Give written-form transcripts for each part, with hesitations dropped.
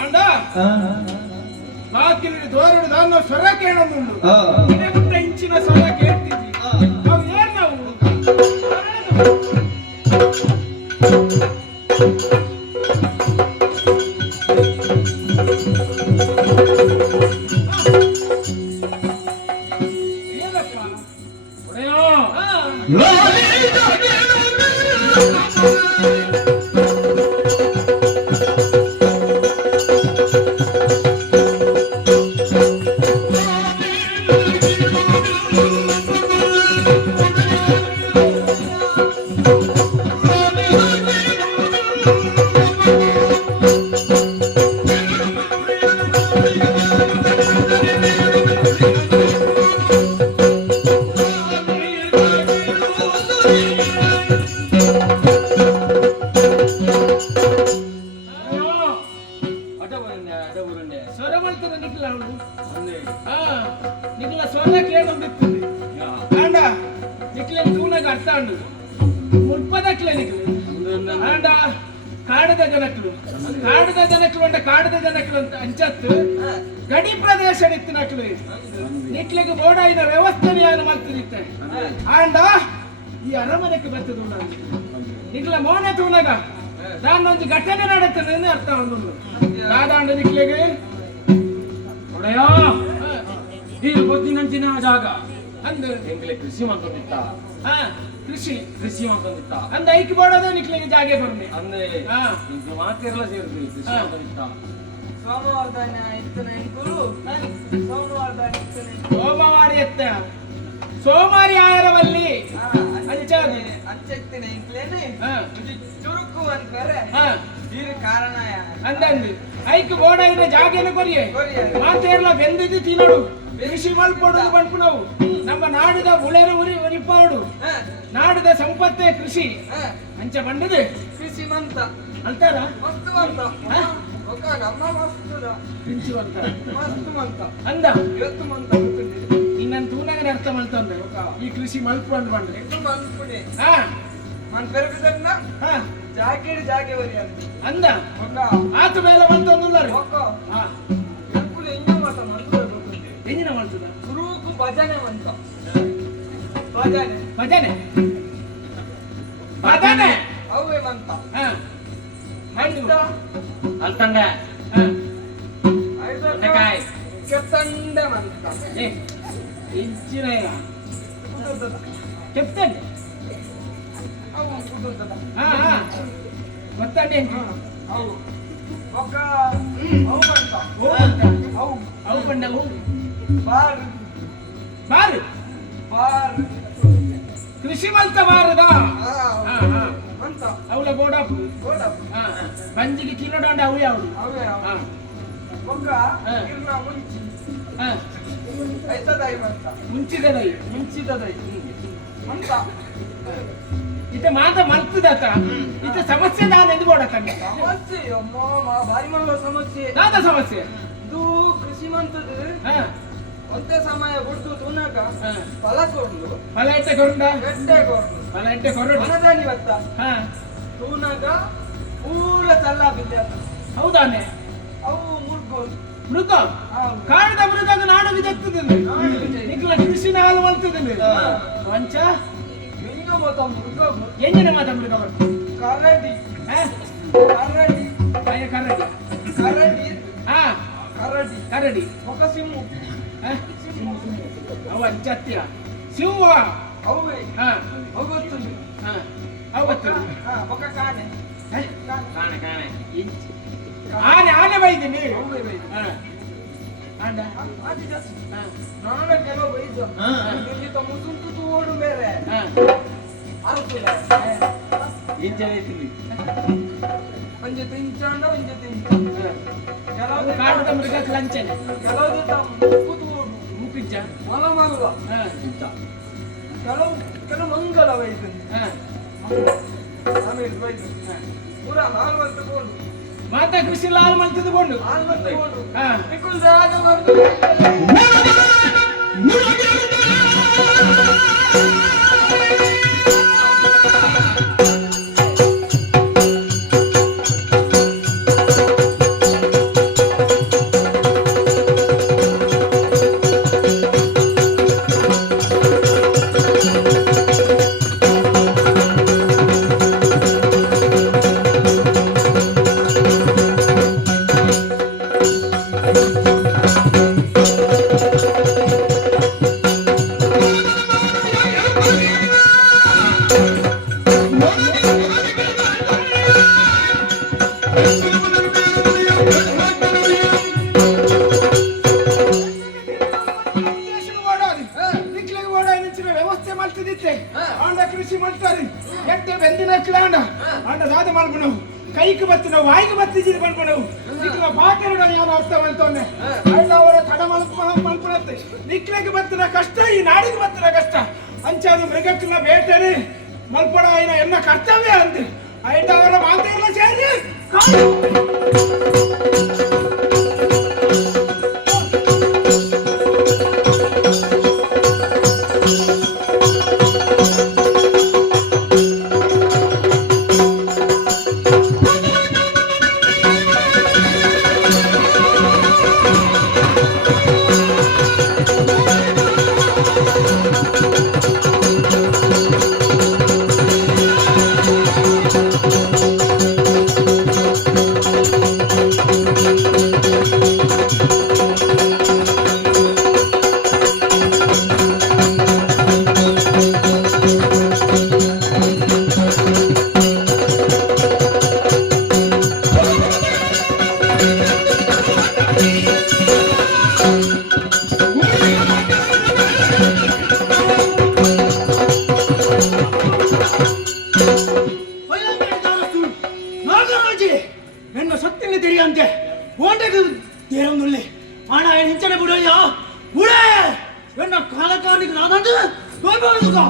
And ಬಾಕಿಲಿ ದೋರಡು ದಾನ ಸ್ವರ ಕೇಳೋದುಂಡು ಇದೆಂತ ಇಂಚಿನ ಸ್ವರ ಕೇಳ್ತಿದ್ವಿ ನಾವು ಏನ್ ನಾವು ಏನಪ್ಪ ಒಡೆಯೋ ಕಾಡದ ಜನಕ್ಕಳು ಅಂತ ಅಂಚತ್ತು ಗಡಿ ಪ್ರದೇಶ ನಿತ್ತಿನಕ್ಲು ನಿಕ್ಲಿಗೆ ಬೋಡಾಯಿನ ವ್ಯವಸ್ಥೆಯನ್ನು ಮಾಡ್ತಿರುತ್ತೆ ಆಂಡ ಈ ಅರಮನೆಗೆ ಬರ್ತದ ನಿಕ್ಲ ಮೌನ ತೂನಗ ನಾನೊಂದು ಘಟನೆ ನಡೆಯುತ್ತದೆ ಅರ್ಥ ಒಂದು ದಾದಾಂಡ ನಿಕ್ಲಿಗೆ ಒಡೆಯ ಈ ಗೊತ್ತಿನಂಚಿನ ಜಾಗ ಅಂದು ಎಂಗ್ಲೆ ಕೃಷಿ ಮಾಡ್ಕೊಂಡಿತ್ತ ಕೃಷಿ ಮಾಡ್ಕೊಂಡಿತ್ತ ಅಂದ ಐಕ್ ಬೋಡೋದು ನಿಕ್ಲಿಗೆ ಜಾಗೆ ಬರ್ಮೆ ಅಂದ್ರೆ ಈಗ ಮಾತಿರಲ್ಲ ಸೇರಿದ್ರಿ ಕೃಷಿ ಮಾಡ್ಕೊಂಡಿತ್ತ ಸೋಮವಾರ ಎತ್ತ ಸೋಮಾರಿ ಆಯರವಲ್ಲಿ ಚುರುಕು ಅಂತಾರೆ ಕಾರಣ ಅಂದಂದು ಐಕ್ ಬೋಡಾಯಿನ ಜಾಗೇನ ಕೊರಿಯೆ ಮಾತೇರ್ಲ ಬೆಂದಿದ್ದು ತಿನ್ನೋಡು ಕೃಷಿ ಮಲ್ಪೊಡುದು ಬಂಟು ನಾವು ನಮ್ಮ ನಾಡಿದ ಉಳೆರು ಉರಿಪಾಡು ನಾಡಿದ ಸಂಪತ್ತೇ ಕೃಷಿ ಅಂಚ ಬಂಡದು ಕೃಷಿ ಮಂತ ಅಂತಾರ ಅಂದ ಇನ್ನೊಂದು ತೂನಾಗನ ಅರ್ಥ ಮಾಡ್ತಂದ ಈ ಕೃಷಿ ಮಲ್ಪೊಂಡು ಬಂದ್ರೆ ಅಂದ ಆತು ಮೇಲೆ ಬಂತಂದುಲ್ಲ ಎಂಜಿನ ಮಾಡ್ತದ ಗುರುಕು ಭಜನೆ ಬಂತ ಭಜನೆ ಭಜನೆ ಭಜನೆ ಅವೇ ಬಂತ ಅಲ್ತಂಡ ಕೆತ್ತಂಡ ಬಂತ ಇಂಚಿನ ಕೆಪ್ತಂಡೆ ಅವು ಕುದುರ್ತದ ಗೊತ್ತಂಡೆ ಅವು ಒಕ್ಕ ಅವು ಬಂತ ಅವು ಬಂಡ ಬಾರ್ ಬಾರು ಬಾರ್ ಕೃಷಿ ಮಲ್ತ ಬಾರದ ಮಂತ ಅವಳ ಗೋಡಾಪು ಬಂಜಿಗೆ ಕಿಲೋಡಂಡ ಅವು ಯಾವುದು ಅವೇ ಒಕ್ಕ ಇರ್ನ ಮುಂಚಿ ಐತದೈ ಮಂತ ಮುಂಚಿದದೈ ಮುಂಚಿದದೈ ಮಂತ ಇತ ಮಾತ ಮಲ್ತದತ ಇತ ಸಮಸ್ಯೆ ನಾನು ಎಂದು ಬೋಡಕಂಡ ಸಮಸ್ಯೆ ಅಮ್ಮ ಭಾರಿ ಮಲ್ಲ ಸಮಸ್ಯೆ ನಾದ ಸಮಸ್ಯೆ ಇದು ಕೃಷಿ ಮಂತದ ಒಂದೇ ಸಮಯ ಬಿಡ್ತು ತುನಕ ಫಲ ಕೊಡ್ಲು ಫಲ ಎಟ್ಟೆ ಕೊರಂಡ ಎಟ್ಟೆ ಕೊಡ್ಲು ಫಲ ಎಟ್ಟೆ ಕೊರಡು ಮನದಲ್ಲಿ ಬತ್ತ ತುನಕ ಪೂರ ಚಲ್ಲ ಬಿದ್ದ ಹೌದಾನೆ ಅವು ಮುರ್ಗೋಲ್ ಮೃಗ ಕಾಡಿದ ಮೃಗದ ನಾಡು ಬಿದ್ದತ್ತದೆ ನಿಕ್ಲ ಕೃಷಿನ ಹಾಲು ಮಲ್ತದೆ ವಂಚ ಹೆಂಗ ಮತ ಮೃಗ ಎಂಜಿನ ಮಾತ ಮೃಗ ಕರಡಿ ಕರಡಿ ಅಯ್ಯ ಕರಡಿ ಕರಡಿ ಕರಡಿ ಕರಡಿ ಒಕ್ಕ ಸಿಮ್ಮು ಅವ ಅಂಚತ್ಯ ಸಿಂಹ ಅವೇ ಹೋಗುತ್ತದೆ ಅವತ್ತು ಒಕ್ಕ ಕಾಣೆ ಕಾಣೆ ಕಾಣೆ ಆನೆ ಆನೆ ಬೈದಿನಿ ಆಂಡ ನಾನು ಕೆಲವು ಬೈದು ಇಲ್ಲಿ ಮುಸುಂಟು ಓಡು ಬೇರೆ ಅರ್ಪುಲ ಇಂಚನೈತಿಲಿ ಒಂಜೆ ತಿಂಚಾಂಡ ಒಂಜೆ ತಿಂಚ ಕೆಲವು ಕಾಡದ ಮೃಗಕ್ಕೆ ಲಂಚನೆ ಕೆಲವು ಮುಕ್ಕುದು ಓಡು ಮುಕ್ಕಿಂಚ ಮಲ ಮಲ್ವ ಕೆಲವು ಕೆಲವು ಮಂಗಲ ಬೈದು ಆಮೇಲೆ ಬೈದು ಪೂರ 40 ಗೋಡು ಮಾತಾ ಕೃಷಿ ಲಾಲ್ ಮಲ್ತದ ಕೊಂಡು 40 ಗೋಡು ನಿಕುಲ್ ರಾಜ ಬೈಕ್ ಬತ್ತಿನ ವಾಯಿಗೆ ಬತ್ತಿದ್ದೀರಿ ಬಂದ್ಬಿಡವು ನಿಕ್ಲ ಬಾಟೆರಡ ಯಾರು ಅರ್ಥ ಮಾಡ್ತವನೆ ಅವರ ತಡ ಮಲ್ಪಡತ್ತೆ ನಿಕ್ಲಿಗೆ ಬತ್ತಿನ ಕಷ್ಟ ಈ ನಾಡಿಗೆ ಬತ್ತಿನ ಕಷ್ಟ ಅಂಚಾದು ಮೃಗಕ್ಕಿನ ಬೇಟೆರಿ ಮಲ್ಪಡ ಆಯ್ನ ಎನ್ನ ಕರ್ತವ್ಯ ಅಂತ ಐಟ ಅವರ ಮಾತೆಲ್ಲ ಸೇರಿ என்ன சத்தியங்க தெரியாம ஓண்டக்கு தேரந்துள்ளே ஆனா என் இன்ச்சனை புடையா புடே என்ன காலக்காரனுக்கு நான் தான் போய் போகுதுக்கா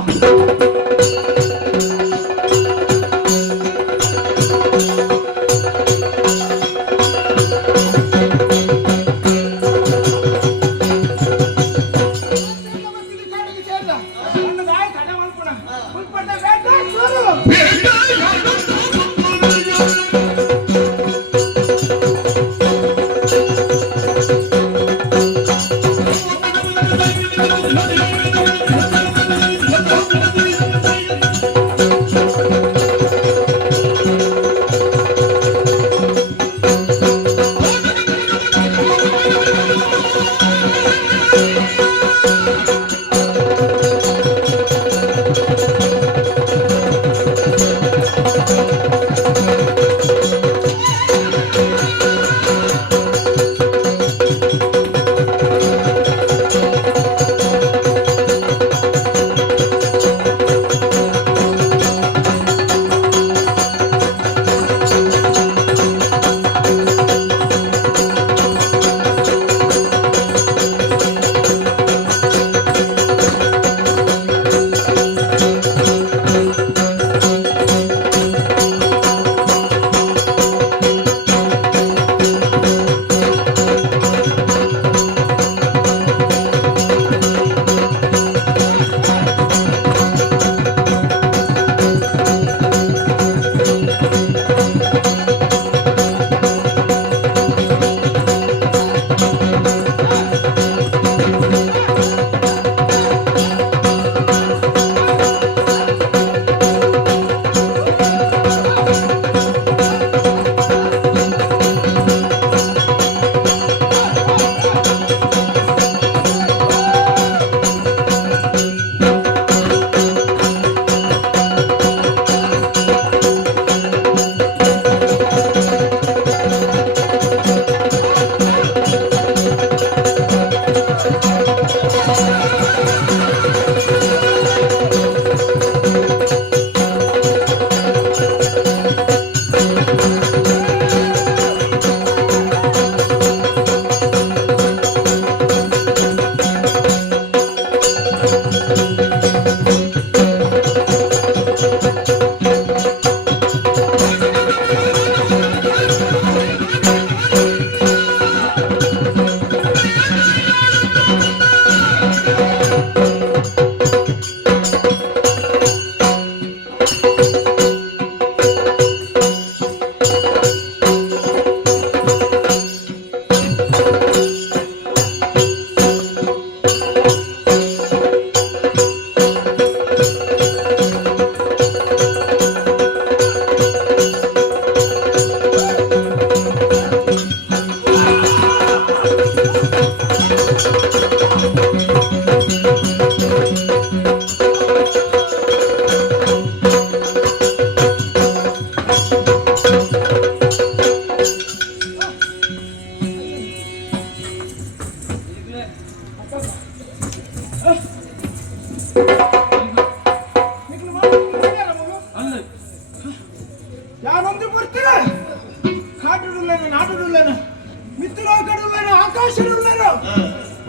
ಆಕಾಶನುಳ್ಳರು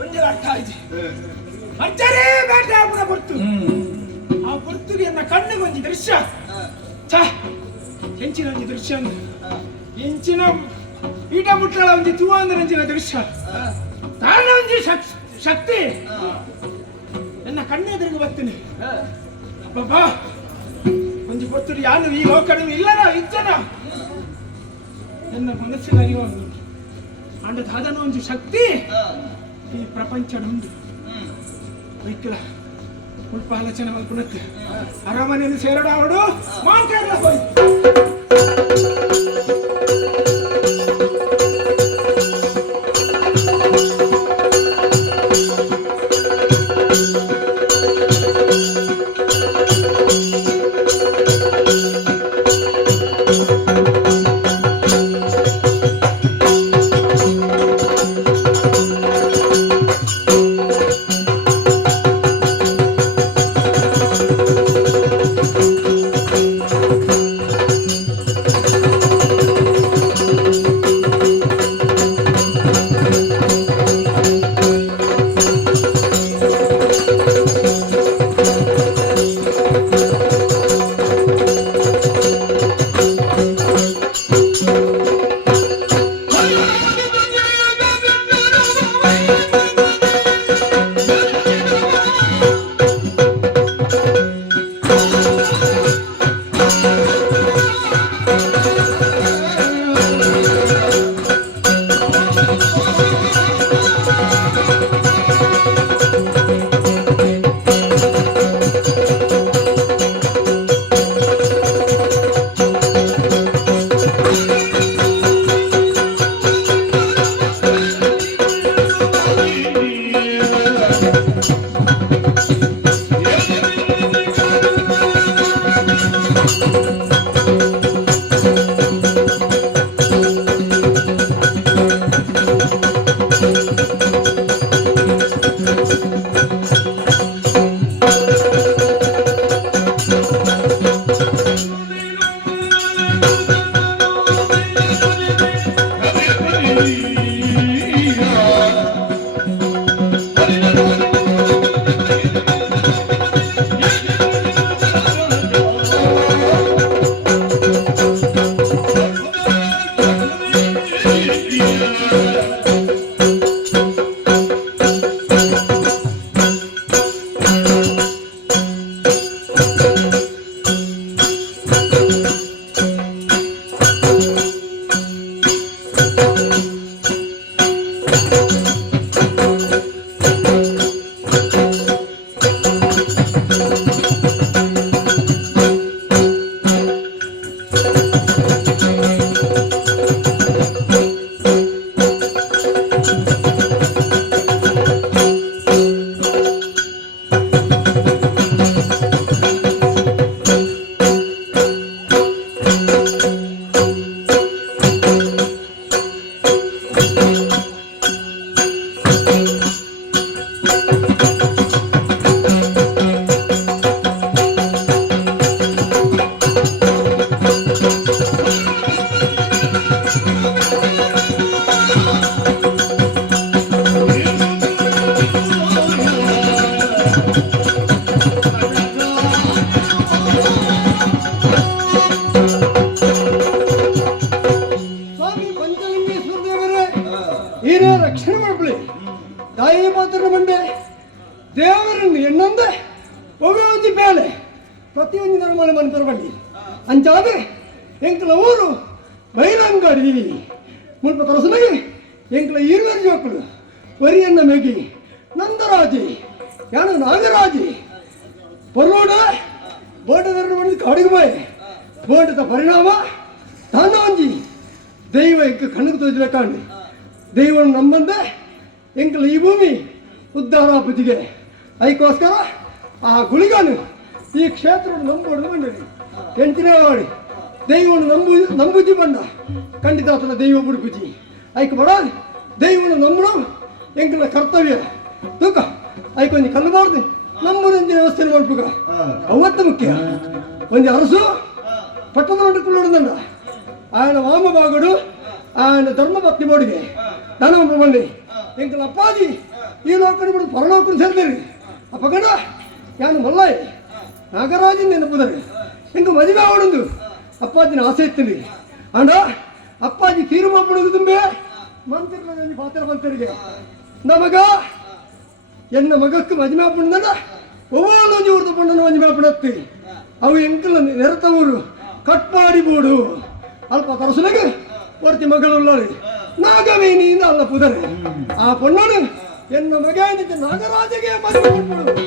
ಒಂಜಿ ಅರ್ಥ ಆಯ್ತು ಅಜ್ಜರೇ ಬೇಟೆ ಆಗುವ ಬರ್ತು ಆ ಬರ್ತಿಗೆ ನನ್ನ ಕಣ್ಣಿಗೆ ಒಂಜಿ ದೃಶ್ಯ ಛ ಹೆಂಚಿನ ಒಂಜಿ ದೃಶ್ಯ ಹೆಂಚಿನ ಈಟ ಮುಟ್ಟಳ ಒಂಜಿ ತೂವಂದರಂಜಿನ ದೃಶ್ಯ ಕಾರಣ ಒಂಜಿ ಶಕ್ತಿ ನನ್ನ ಕಣ್ಣೆದುರಿಗೆ ಬರ್ತೀನಿ ಅಬ್ಬಬ್ಬಾ ಒಂಜಿ ಗೊತ್ತು ಯಾನು ಈ ಲೋಕಡು ಇಲ್ಲನ ಇಜ್ಜನ ನನ್ನ ಮನಸ್ಸಿನ ಅರಿವು ಅಂಡ ದಾದನ ಒಂಜಿ ಶಕ್ತಿ ಈ ಪ್ರಪಂಚದ ಉಂಟು ವೈಕಲ ಸ್ವಲ್ಪ ಆಲೋಚನೆ ಮಲ್ಪುಣಕ್ಕೆ ಅರಮನೆಯಲ್ಲಿ ಸೇರೋಣ ಅವಡು ಮಾತಾಡಲ ಹೋಯ್ತು ತಾಯಿ ಮಾತ್ರ ಬಂದೆ ದೇವರನ್ನು ಎನ್ನೊಂದೆ ಒಮ್ಮೆ ಒಂಜಿ ಬೇಳೆ ಪ್ರತಿಯೊಂದು ಧರ್ಮನ ಮನೆ ಬನ್ನಿ ಅಂಚಾದೆ ಎಂಕಲ ಊರು ಬೈರಂಗಡಿ ಮುಲ್ಪ ತರಸನಗೆ ಎಂಕಲ ಇರುವರಿ ಜೋಕುಲು ವರಿಯನ್ನ ಮೇಗಿ ನಂದರಾಜಿ ಯಾನು ನಾಗರಾಜಿ ಪರೋಡ ಬೋಟದನ್ನು ಬಂದು ಕಾಡಿಗೆ ಬಾಯ್ ಬೋಟದ ಪರಿಣಾಮ ತಾನ ಒಂಜಿ ದೈವ ಎಂಕ ಕಣ್ಣಿಗೆ ತೋಜಬೇಕಾಂಡು ದೈವವನ್ನು ನಂಬಂದೆ ಎಂಕಲ ಈ ಭೂಮಿ ಉದ್ಧಾರ ಬುದ್ಧಿಗೆ ಅದಕ್ಕೋಸ್ಕರ ಆ ಗುಳಿಗಾನು ಈ ಕ್ಷೇತ್ರವನ್ನು ನಂಬೋಡು ಬಂದಡಿ ಎಂಚಿನ ಮಾಡಿ ದೈವವನ್ನು ನಂಬುಜಿ ಬಂದ ಖಂಡಿತ ಆತನ ದೈವ ಬುಡುಪುಜಿ ಐಕ್ ಬಡ ದೈವವನ್ನು ನಂಬುಡು ಎಂಕಲ ಕರ್ತವ್ಯ ತೂಕ ಐಕೊಂದು ಕಲ್ಲಬಾರ್ದು ನಂಬುದಂಜಿ ವ್ಯವಸ್ಥೆ ಮಾಡ್ಬೇಕ ಅವತ್ತು ಮುಖ್ಯ ಒಂದು ಅರಸು ಪಟ್ಟಣ ನೋಡಿಕೊಳ್ಳೋದಂಡ ఆయన వామభాగుడు ఆయన ధర్మపత్ని మోడిಗೆ ధనం ಬಂದು ಎಂಕಲ್ ಅಪ್ಪಾಜಿ ಈ ಲೋಕನ ಬಿಡು ಪರಲೋಕನ ಸೇರಿದಿರಿ ಅಪ್ಪಗಣ ಯಾನು ಮಲ್ಲಾಯ್ ನಾಗರಾಜನ್ ನೆನಪುದರೆ ಎಂಕ ಮದುವೆ ಅವಳೊಂದು ಅಪ್ಪಾಜಿನ ಆಸೆ ಇತ್ತಲಿ ಅಂಡ ಅಪ್ಪಾಜಿ ತೀರ್ಮಾನ ಮಾಡುದು ತುಂಬೆ ಮಂತ್ರಿ ಪಾತ್ರ ಮಂತ್ರಿಗೆ ನಮಗ ಎನ್ನ ಮಗಕ್ಕೆ ಮದುವೆ ಹಾಕೊಂಡ ಒவ்வೊಂದು ಊರ್ದು ಪಣ್ಣನ ಮದುವೆ ಹಾಕೊಂಡತ್ತಿ ಅವು ಎಂಕಲ್ ನೆರತವರು ಕಟ್ಪಾಡಿ ಬೋಡು ಅಲ್ಪ ತರಸುಲಗ ಒರ್ತಿ ಮಗಳುಳ್ಳಾಳಿ ನಾಗವೇಣಿಯಿಂದ ಅಲ್ಲ ಪುದರೆ ಆ ಪೊಣ್ಣನು ಎನ್ನ ಮಗ ನಾಗರಾಜಗೆ ಮದುವೆ ಮಾಡ್ಬೋದು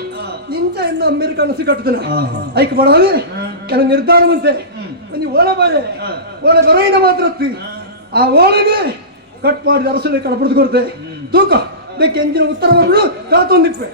ಇಂಚ ಎನ್ನ ಅಮೇರಿಕ ಅನಸಿ ಕಟ್ಟುತ್ತಾನ ಐಕ್ ಬಡಾದೆ ಕೆಲ ನಿರ್ಧಾರ ಮಂತೆ ಒಂದು ಓಳೆ ಬಾಳೆ ಓಳೆ ಬರೈನ ಮಾತ್ರ ಆ ಓಳೆಗೆ ಕಟ್ ಮಾಡಿದ ಅರಸಲೆ ಕಡಪಡ್ದು ಕೊಡ್ತೆ ತೂಕ ಬೇಕೆ ಎಂಜಿನ ಉತ್ತರ ಮಾಡ್ಬಿಡು ಕಾತೊಂದಿಪ್ಪೆ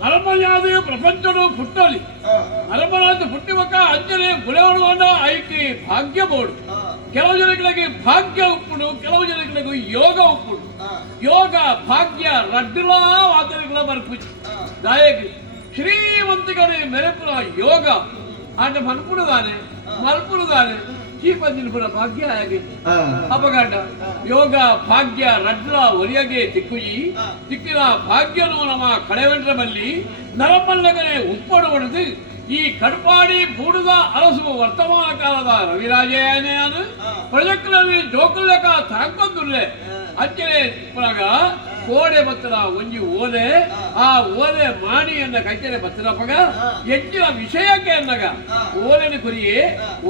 ನರಮಯಾದೆಯ ಪ್ರಪಂಚನು ಪುಟ್ಟಲಿ ನರಮರಾಜ ಪುಟ್ಟಿಮಕ್ಕ ಅಂಜನೆ ಬುಳೆವಡುವನ್ನ ಐಕಿ ಭಾಗ್ಯ ಬೋಡು ಕೆಲವು ಜನಗಳಿಗೆ ಭಾಗ್ಯ ಉಪ್ಪುಡು ಕೆಲವು ಜನಗಳಿಗೆ ಯೋಗ ಉಪ್ಪುಡು ಯೋಗ ಭಾಗ್ಯ ರಡ್ಡುಲಾ ವಾದನೆಗಳ ಬರ್ಪುಜಿ ದಾಯಗಿ ಶ್ರೀಮಂತಿಗಡೆ ಮೆರೆಪುರ ಯೋಗ ಆಟ ಮನ್ಪುಡುದಾನೆ ಮಲ್ಪುಡುದಾನೆ ಚೀಪಂದಿನ ಭಾಗ್ಯ ಹಾಗೆ ಅಪಗಂಡ ಯೋಗ ಭಾಗ್ಯ ರಡ್ಲ ಒರಿಯಗೆ ತಿಕ್ಕುಯಿ ತಿಕ್ಕಿನ ಭಾಗ್ಯನು ನಮ್ಮ ಕಳೆವೆಂಟ್ರ ಬಲ್ಲಿ ನರಮಲ್ಲಗನೆ ಉಪ್ಪಡು ಹೊಡೆದು ಈ ಕಡ್ಪಾಡಿ ಬೂಡುದ ಅರಸು ವರ್ತಮಾನ ಕಾಲದ ರವಿರಾಜೇನೆಯನು ಪ್ರಜಕ್ರಲ್ಲಿ ಜೋಕುಲ್ಲಕ ತಾಂಕೊಂದುಲ್ಲೆ ಅಂಚನೆ ಪುರಾಗ ಕೋಡೆ ಬತ್ತನ ಒಂಜಿ ಓಲೆ ಆ ಓಲೆ ಮಾಡಿ ಎನ್ನ ಕೈಚನೆ ಬತ್ತನಪ್ಪಗ ಹೆಚ್ಚಿನ ವಿಷಯಕ್ಕೆ ಎನ್ನಗ ಓಲೆನು ಕುರಿಯೇ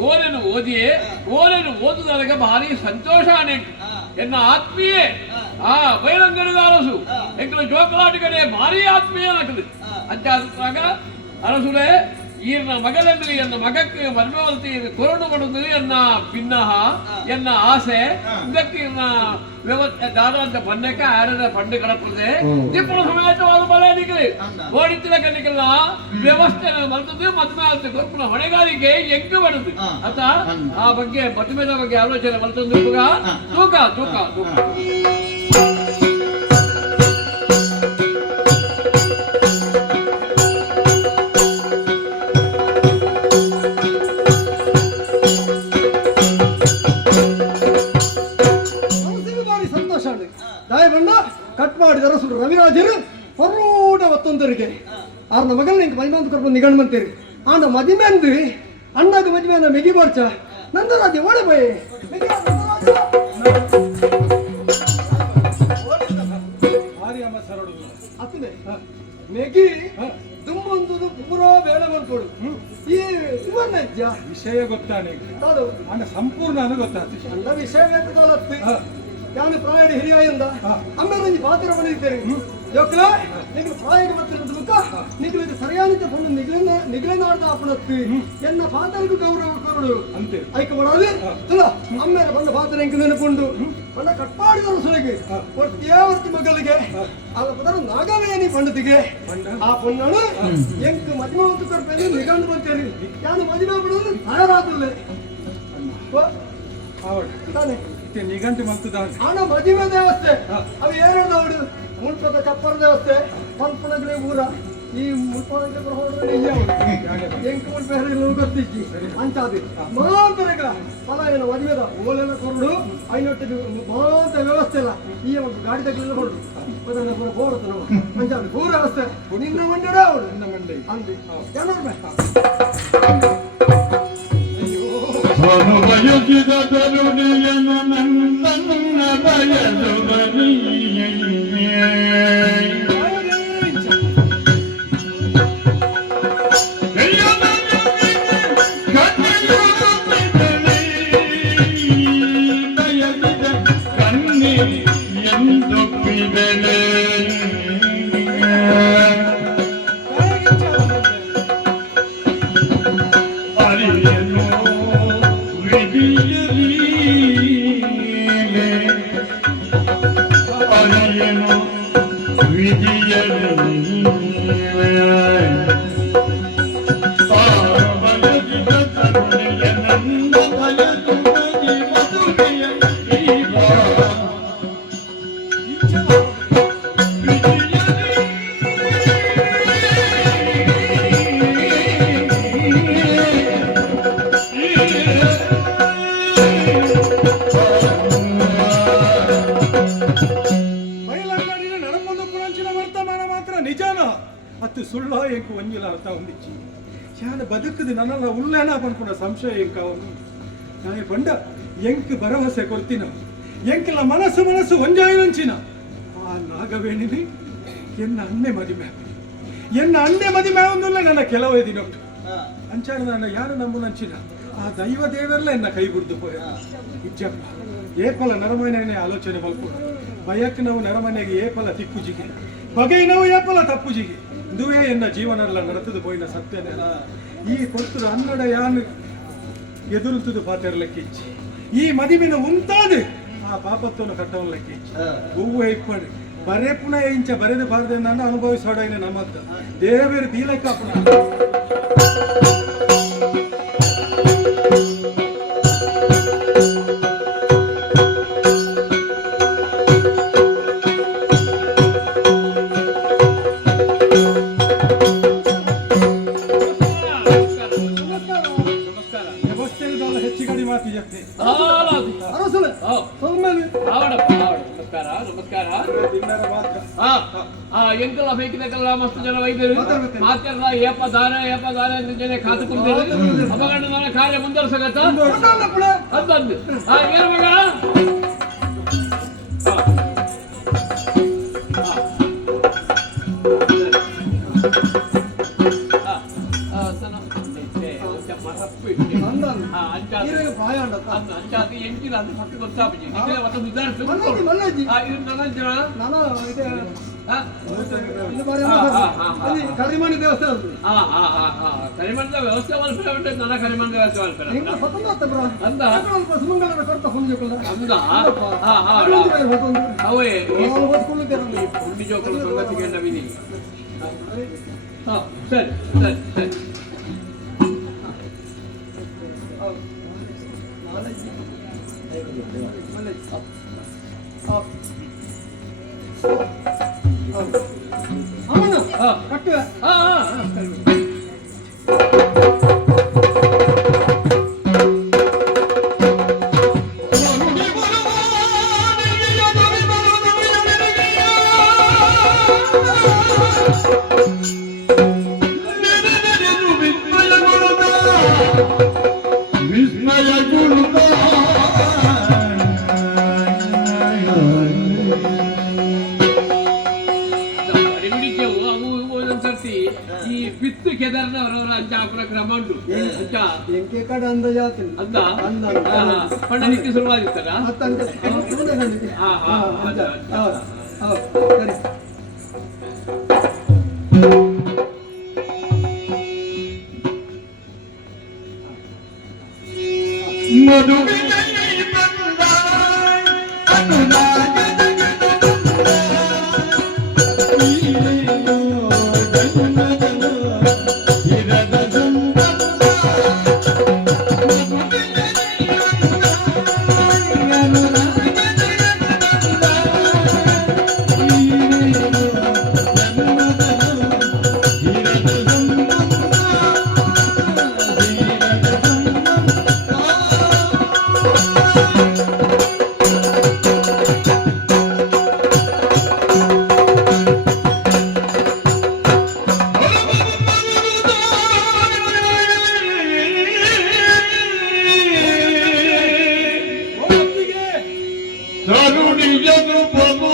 ಓಲೆನು ಓದಿಯೇ ಓಲೆನು ಓದುದರಗ ಭಾರಿ ಸಂತೋಷ ಅನೇಕ ಎನ್ನ ಆತ್ಮೀಯೇ ಆ ಬೈರಂಗಡಿದ ಅರಸು ಎಂಕಲ ಜೋಕಲಾಟಿಗಡೆ ಭಾರಿ ಆತ್ಮೀಯ ನಕಲು ಅಂಚಾಗ ಅರಸುಲೆ ಈರ್ನ ಮಗಲನ್ನು ಎನ್ನ ಮಗಕ್ಕೆ ಮರ್ಮವಲ್ತಿ ಕೊರಡು ಮಾಡುದು ಎನ್ನ ಭಿನ್ನಹ ಎನ್ನ ಆಸೆ ಇದಕ್ಕೆ ವ್ಯವಸ್ಥೆ ದಾದ ಪನ್ನಕ ಆಡದ ಪಂಡು ಕಡಪದೆ ತಿಪ್ಪಳ ಸಮೇತವಾದ ಬಲ ನಿಗಲಿ ಓಡಿತಿಲ ಕಣ್ಣಿಗೆಲ್ಲ ವ್ಯವಸ್ಥೆ ಮರ್ತದ್ದು ಮದ್ಮೆ ಕೊರ್ಪುನ ಹೊಣೆಗಾರಿಕೆ ಎಂಟು ಮಾಡುದು ಅತ ಆ ಬಗ್ಗೆ ಮದ್ಮೆದ ಬಗ್ಗೆ ಆಲೋಚನೆ ಮಲ್ತೊಂದು ತೂಕ ತೂಕ ತೂಕ ಕಟ್ ಮಾಡಿದ ಅರಸರು ರವಿರಾಜರು ಹೊರೂಟ ಒತ್ತೊಂದರಿಗೆ ಅವ್ರನ್ನ ಮಗನ ನಿಂಗೆ ಮೈಮಾಂತ ಕರ್ಕೊಂಡು ನಿಗಣ್ಮಂತೀರಿ ಆಂಡ ಮದಿಮೆ ಅಂದು ಅಣ್ಣಗೆ ಮದುವೆ ಮೆಗಿ ಬರ್ಚ ನಂದ ರಾಜ್ಯ ಓಡೆ ಬೈ ಅತ್ತನೆ ಮೆಗಿ ತುಂಬೊಂದು ಪೂರ ಬೇಡ ಮಾಡ್ಕೊಡು ಈ ಇವರ ನೆಜ್ಜ ವಿಷಯ ಗೊತ್ತಾನೆ ಅದು ಅಣ್ಣ ಸಂಪೂರ್ಣ ಅನು ಗೊತ್ತಾಗ್ತದೆ ಅಂದ ವಿಷಯ ವೇದಕಾಲತ್ತು ಯಾನು ಪ್ರಾಯಣ ಹಿರಿಯಾಯಿಂದ ಅಮ್ಮೇಲೆ ಪಾತ್ರ ಬಂದಿದ್ದೇನೆ ಜೋಕ್ಲ ನಿಮಗೆ ಪ್ರಾಯಕ್ಕೆ ಬರ್ತಿರೋದು ಮುಖ ನಿಮಗೆ ಸರಿಯಾದ ಬಂದು ನಿಗಲೆನಾಡ್ದ ಅಪ್ಪನತ್ತಿ ಎನ್ನ ಪಾತ್ರಕ್ಕೂ ಗೌರವ ಕೊರಡು ಅಂತೆ ಐಕ ಮಾಡೋದು ತುಲ ಅಮ್ಮೇಲೆ ಬಂದ ಪಾತ್ರ ಎಂಕ ನೆನಪುಂಡು ಬಂದ ಕಟ್ಪಾಡಿದರು ಸುಳಿಗೆ ಒಟ್ಟೇವರ್ತಿ ಮಗಳಿಗೆ ಅಲ್ಲ ಪದರ ನಾಗವೇಣಿ ಪಂಡಿತಿಗೆ ಆ ಪೊಣ್ಣನು ಎಂಕ್ ಮದುವೆ ಹೊತ್ತು ಕೊಡ್ಬೇಕು ನಿಗಂಡು ಬಂತೇನೆ ಯಾನು ಮದುವೆ ಬಿಡೋದು ತಯಾರಾದಲ್ಲೇ ತಾನೆ ನಿಘಂಟು ಮಲ್ತದ ಹಣ ಮದುವೆ ದೇವಸ್ಥೆ ಅವು ಏನೇನು ನೋಡು ಮುಳ್ಪದ ಚಪ್ಪರ ದೇವಸ್ಥೆ ಪಂಪನಗಡೆ ಊರ ಈ ಮುಳ್ಪದ ಎಂಟು ಮುಳ್ಪ ಹೆಸರು ಗೊತ್ತಿಜ್ಜಿ ಅಂಚಾದಿ ಮಾಂತರಗ ಫಲ ಏನು ಮದುವೆದ ಓಲೆಲ್ಲ ಕೊರಡು ಐನೊಟ್ಟಿಗೆ ಮಾಂತ ವ್ಯವಸ್ಥೆ ಇಲ್ಲ ಈ ಒಂದು ಗಾಡಿ ತಗಲಿಲ್ಲ ಹೊರಡು ಅದನ್ನ ಪೂರ ಬೋಡುತ್ತೆ ನಾವು ಅಂಚಾದಿ ಪೂರ ವ್ಯವಸ್ಥೆ ನಿನ್ನ ಮಂಡ್ಯಡ ಅವಳು ನಿನ್ನ ಮಂಡ್ಯ ಅಂದಿ ಏನೋ ಬಯಸಿದ ತರುಣಿಯನು ನನ್ನ ಬಯಸುವನಿಯೇ ಬಯಸಿದ ಕಣ್ಣಿ ಎಂದೊಪ್ಪಿದಳೆ ಅರಿಯನು ಹತ್ತು ಸುಳ್ಳ ಎಂಕು ಒಂಜಿಲ ಅರ್ಥ ಹೊಂದಿಚ್ಚಿ ಯಾನ ಬದುಕದು ನನ್ನಲ್ಲ ಉಲ್ಲೇನ ಪನ್ಪುನ ಸಂಶಯ ಎಂಕ ಅವನು ನಾಳೆ ಬಂಡ ಎಂಕ್ ಭರವಸೆ ಕೊಡ್ತೀನ ಎಂಕೆಲ್ಲ ಮನಸ್ಸು ಒಂಜಾಯಿನಂಚಿನ ಆ ನಾಗವೇಣಿನಿ ಎನ್ನ ಅನ್ನೆ ಮದಿಮೆ ಒಂದಲ್ಲ ನನ್ನ ಕೆಲವೇ ದಿನ ಅಂಚಾರ ನಾನು ಯಾರು ನಂಬುನಂಚಿನ ಆ ದೈವ ದೇವರೆಲ್ಲ ಎನ್ನ ಕೈ ಬಿಡ್ದು ಹೋಯ ಇಜ್ಜಪ್ಪ ಏಪಲ ನರಮನೆಯೇ ಆಲೋಚನೆ ಮಲ್ಪುಡ ಭಯಕ್ಕೆ ನಾವು ನರಮನೆಗೆ ಏಪಲ ತಿಕ್ಕುಜಿಗೆ ಬಗೆ ನಾವು ಏಪಲ ತಪ್ಪುಜಿಗೆ ಇದುವೇ ಎನ್ನ ಜೀವನ ನಡೆತದು ಪೋಯಿನ ಸತ್ಯನೇ ಈ ಕೊಡ್ತದ ಅನ್ನಡ ಯಾನು ಎದುರುತ್ತದು ಪಾತೆರ ಲೆಕ್ಕಿಚ್ಚಿ ಈ ಮದಿಮಿನ ಉಂತಾದು ಆ ಪಾಪತ್ವನ ಕಟ್ಟವನ ಲೆಕ್ಕಿಚ್ಚಿ ಹೂವು ಇಪ್ಪಡಿ ಬರೇ ಪುನಃ ಇಂಚ ಬರೆದು ಬಾರದೆ ನಾನು ಅನುಭವಿಸೋಡ ನಮ್ಮತ್ತ ದೇವರು ದೀಲಕ್ಕ ಎಂಕಲ್ಲ ಬೇಕಿದಕ್ಕೆಲ್ಲ ಮಸ್ತ್ ಜನ ವೈದ್ಯರು ಮಾತೆಲ್ಲ ಏಪ ದಾನ ಅಂತ ಜನ ಕಾತುಕೊಂಡಿದ್ದಾರೆ ಅಪಗಂಡ ಕಾರ್ಯ ಮುಂದುವರ್ಸಕತ್ತ ಅಂತಂದು ಏನು ಮಗ ಅಂಚಾತಿ ಎಂಟಿನ ಅಂತ ಫಸ್ಟ್ ಗೊತ್ತಾಪಿ ಮತ್ತೆ ಉದಾಹರಣೆ ಕರಿಮಣಿ ದೇವಸ್ಥಾನ ಕರಿಮಣದ ವ್ಯವಸ್ಥೆ ಮಲ್ಪೆ ಉಂಟು ನನ್ನ ಕರಿಮಣದ ವ್ಯವಸ್ಥೆ ಮಲ್ಪೆ ಅವೇ ಉಂಡಿ ಜೋಕಲು ಸಂಗತಿಗೆ ನವೀನಿ ಸರಿ ಸರಿ ಸರಿ ಕಟ್ಟುವೆ ವಿಸ್ಮಯ ಗುರುತ ಎಂಕೆ ಕಡೆ ಅಂದ ಜಾತಿ ಅಂದ ಅಂದ ಪಂಡನಿಕ್ಕೆ ಶುರುವಾಗಿತ್ತಲ್ಲ ಮತ್ತಂತೆ ಹಾ ಹಾ ಸರಿ ಮಧುವಿನಲ್ಲಿ ಬಂದ ಅನುರಾಗದ ತರುಣಿಯನು ಪ್ರಭು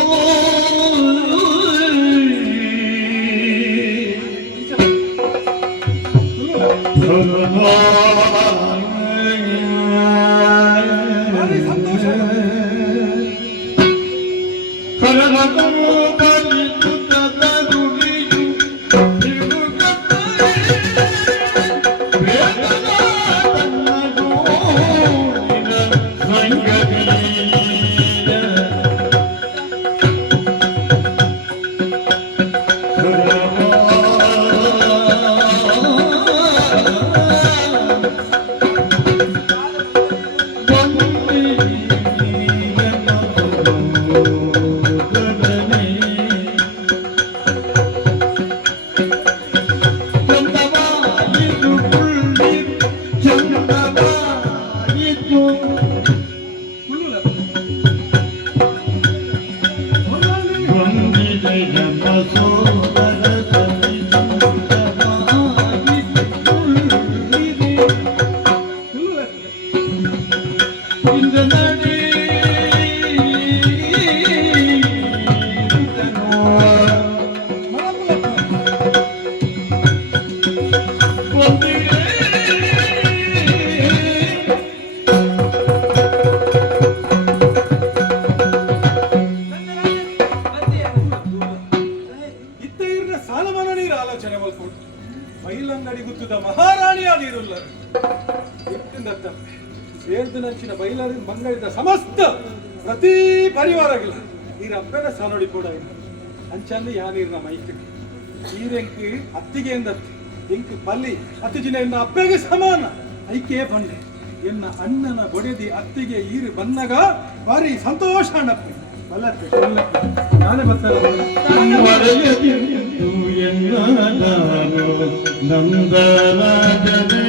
ಬೈಲಂಗಡಿ ಗುತ್ತದ ಮಹಾರಾಣಿಯಾಗಿರುಲ್ಲ ಸೇರ್ದನಂಚಿನ ಬೈಲ ಮಂಗಳಿದ ಸಮಸ್ತ ಪ್ರತಿ ಪರಿವಾರಗಳು ನೀರ ಅಪ್ಪನ ಸಾನೋಡಿ ಕೂಡ ಇಲ್ಲ ಅಂಚಂದು ಯಾನೀರ್ನ ಮೈಕ್ ಈರೆಂಕ್ ಅತ್ತಿಗೆ ಎಂದತ್ತಿ ಎಂಕ್ ಪಲ್ಲಿ ಹತ್ತು ಜನ ಎನ್ನ ಅಪ್ಪಗೆ ಸಮಾನ ಐಕೆ ಬಂಡೆ ಎನ್ನ ಅಣ್ಣನ ಬೊಡೆದಿ ಅತ್ತಿಗೆ ಈರು ಬಂದಾಗ ಭಾರಿ ಸಂತೋಷ ಅಣ್ಣಪ್ಪಿ ಬಲ್ಲಪ್ಪಿ ನಾನೇ ಬರ್ತಾರೆ ನಂದರಾಜನೇ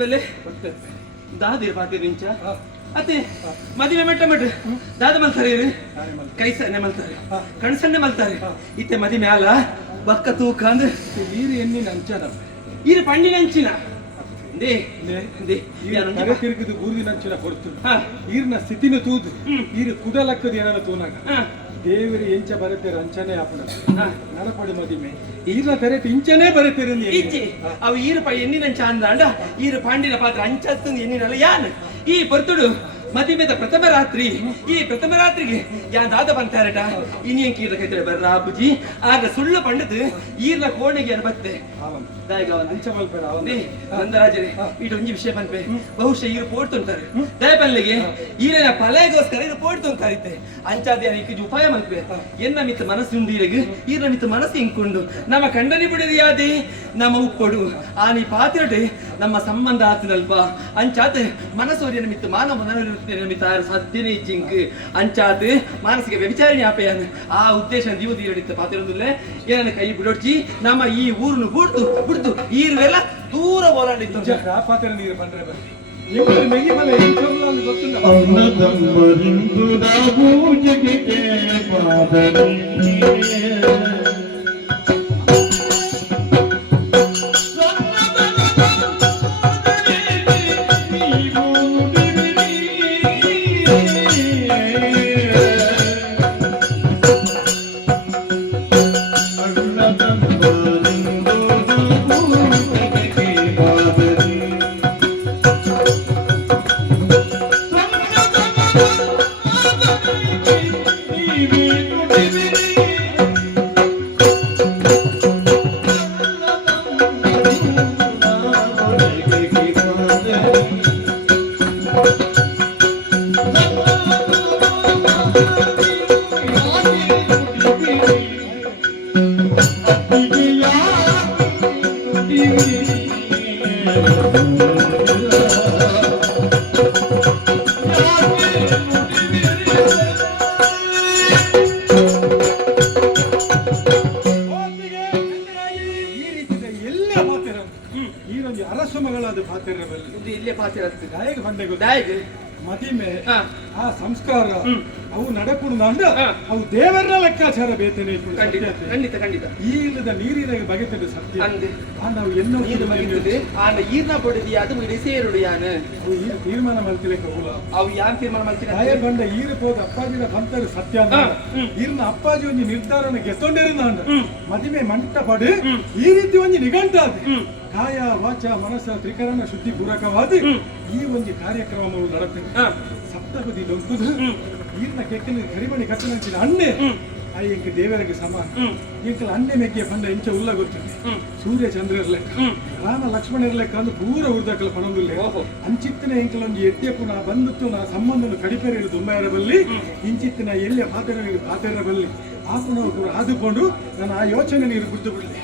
ಬೆಲೆ ಗೊತ್ತೇ ದಾದಿರ ಪಾತಿರ್ ನಿಂಚ ಅತ್ತೆ ಮದುವೆ ಮೆಟ್ಟ ಮಟ್ಟ ದಾದ ಮಲ್ತಾರೆ ಕೈ ಸನ್ನೆ ಮಲ್ತಾರೆ ಕಣ್ಸನ್ನೆ ಮಲ್ತಾರೆ ಇತ್ತೆ ಮದಿ ಮ್ಯಾಲ ಬಕ್ಕ ತೂಕ ಅಂದ್ರೆ ಈರು ಎನ್ನಿನ ಅಂಚನ ಈರು ಪಂಡಿನ ಅಂಚಿನ ದೇ ದೇ ಕರೆ ತಿರುಗಿದು ಬೂರ್ದಿನ ಅಂಚಿನ ಕೊಡ್ತು ಈರ್ನ ಸ್ಥಿತಿನ ತೂದು ಈರು ಕುಡಲಕ್ಕದ ಏನಾರ ತೂನಾಗ ದೇವರಿ ಎಂಚ ಬರತೇರ ಅಂಚನೆ ಆಪಣ ನಡಪಡಿ ಮದಿಮೆ ಈರ್ನ ತೆರೆಟ್ ಇಂಚನೆ ಬರತೇರ ಇಜ್ಜಿ ಅವು ಈರು ಎಣ್ಣಿನಂಚ ಅಂದ ಅಂಡ ಈರು ಪಾಂಡಿನ ಪಾತ್ರ ಅಂಚತ್ತು ಎಣ್ಣಿನಲ್ಲ ಯಾನ್ ಈ ಪರ್ತುಡು ಮದಿಮೆದ ಪ್ರಥಮ ರಾತ್ರಿ ಈ ಪ್ರಥಮ ರಾತ್ರಿಗೆ ಯಾ ದಾದ ಬಂತಾರಟ ಇನಿಯಂ ಕೀರ ಕೈತಡೆ ಬರ್ರ ಅಬ್ಬುಜಿ ಆಗ ಸುಳ್ಳು ಪಂಡದು ಈರ್ನ ಕೋಣೆಗೆ ಅನ್ಬತ್ತೆ ನಂದರಾಜರೇ ಇದು ಒಂಜಿ ವಿಷಯ ಬಂದ್ಪೆ ಬಹುಶಃ ಈರು ಪೋಡ್ತುಂತಾರೆ ದಯಪಲ್ಲಿಗೆ ಈರಿನ ಪಲೆಗೋಸ್ಕರ ಇದು ಪೋಡ್ತುಂತಾರಿತ್ತೆ ಅಂಚಾದ ಇದು ಉಪಾಯ ಮಲ್ಪೆ ಎನ್ನ ಮಿತ್ತ ಮನಸ್ಸುಂಡು ಈರೆಗೆ ಈರ್ನ ಮಿತ್ತ ಮನಸ್ಸು ಇಂಕುಂಡು ನಮ್ಮ ಕಂಡನಿ ಬಿಡದು ಯಾದೆ ನಮ್ಮ ಉಪ್ಪೊಡು ಆನಿ ಪಾತ್ರಡೆ ನಮ್ಮ ಸಂಬಂಧ ಆತನಲ್ಪ ಅಂಚಾತ ಮನಸ್ಸೋರಿಯ ಮಿತ್ತ ಮಾನವ ಮನವಿರುತ್ತೇನೆ ಮಿತ್ತ ಸದ್ಯನೇ ಜಿಂಕ್ ಅಂಚಾತ ಮಾನಸಿಕ ವ್ಯಭಿಚಾರಣೆ ಆಪೆಯನ್ ಆ ಉದ್ದೇಶ ದೀವು ದೀರಡಿತ್ತ ಪಾತ್ರೊಂದುಲ್ಲೆ ಏನನ್ನ ಕೈ ಬಿಡೋಡ್ಚಿ ನಮ್ಮ ಈ ಊರನ್ನು ಬಿಡ್ತು ಈರ್ವೆಲ್ಲ ದೂರ ಓಲಾಡಿತ್ತು ಪಾತ್ರ ನೀರು ಬಂದ್ರೆ ಬನ್ನಿ ಮೆಗಿ ಮಲೆ ಗೊತ್ತಿಲ್ಲ ಅನ್ನದಮ್ಮರಿಂದು ಪೂಜೆಗೆ ಮದಿಮೆ ಆ ಸಂಸ್ಕಾರ ಅವು ನಡಕುಡು ನಂದ ಅವು ದೇವರ ಲೆಕ್ಕಾಚಾರ ಬೇತೇನೆ ಖಂಡಿತ ಖಂಡಿತ ಈ ಇಲ್ಲದ ನೀರಿನ ಬಗೆತದೆ ಸತ್ಯ ನಾವು ಎನ್ನೋ ನೀರು ಬಗೆತದೆ ಆನ ಈರ್ನ ಪಡೆದಿ ಅದು ಇಡಿಸೇರುಡಿಯಾನ ಅವು ಈ ತೀರ್ಮಾನ ಮಾಡ್ತಿಲೆ ಕಬೂಲ ಅವು ಯಾನ್ ತೀರ್ಮಾನ ಮಾಡ್ತಿಲ್ಲ ಆಯ ಬಂದ ಈರು ಹೋದ ಅಪ್ಪಾಜಿನ ಬಂತರು ಸತ್ಯ ಅಂತ ಈರ್ನ ಅಪ್ಪಾಜಿ ಒಂದು ನಿರ್ಧಾರನ ಗೆತ್ತೊಂಡಿರುന്ന ಅಂದ ಮದಿಮೆ ಮಂಟ ಪಡು ಈ ರೀತಿ ಒಂದು ನಿಘಂಟಾದ ಕಾಯ ವಾಚ ಮನಸ್ಸ ತ್ರಿಕರಣ ಶುದ್ಧಿ ಪೂರಕವಾದ ಈ ಒಂದು ಕಾರ್ಯಕ್ರಮವನ್ನು ನಡೆಯುತ್ತೆ ಸಪ್ತಪದಿ ಲೊಂಕುದು ಈರ್ನ ಕೆಕ್ಕನ ಕರಿಮಣಿ ಕಟ್ಟನಂಚಿನ ಅಣ್ಣೆ ಆ ಎಂಕ ದೇವರಿಗೆ ಸಮಾನ ಎಂಕಲ ಅಣ್ಣೆ ಮೆಕ್ಕೆ ಬಂದ ಇಂಚ ಉಲ್ಲ ಗೊತ್ತಿದೆ ಸೂರ್ಯ ಚಂದ್ರ ಇರ್ಲೆಕ್ಕ ರಾಮ ಲಕ್ಷ್ಮಣ ಇರ್ಲೆಕ್ಕ ಅಂದು ಪೂರ ಉರ್ದಕ್ಕಲ ಪಣಂದುಲ್ಲೆ ಅಂಚಿತ್ತಿನ ಎಂಕಲ ಒಂದು ಎಟ್ಟೆಪ್ಪು ನಾ ಬಂದುತ್ತು ನಾ ಸಂಬಂಧನು ಕಡಿಪೆರಿರು ದುಂಬಾಯರ ಬಲ್ಲಿ ಇಂಚಿತ್ತಿನ ಎಲ್ಲೆ ಪಾತೆರ ಬಲ್ಲಿ ಆಪನವು ಕೂಡ ಆದುಕೊಂಡು ನಾನು ಆ ಯೋಚನೆ ನೀರು ಬಿಟ್ಟು ಬಿಡಲಿ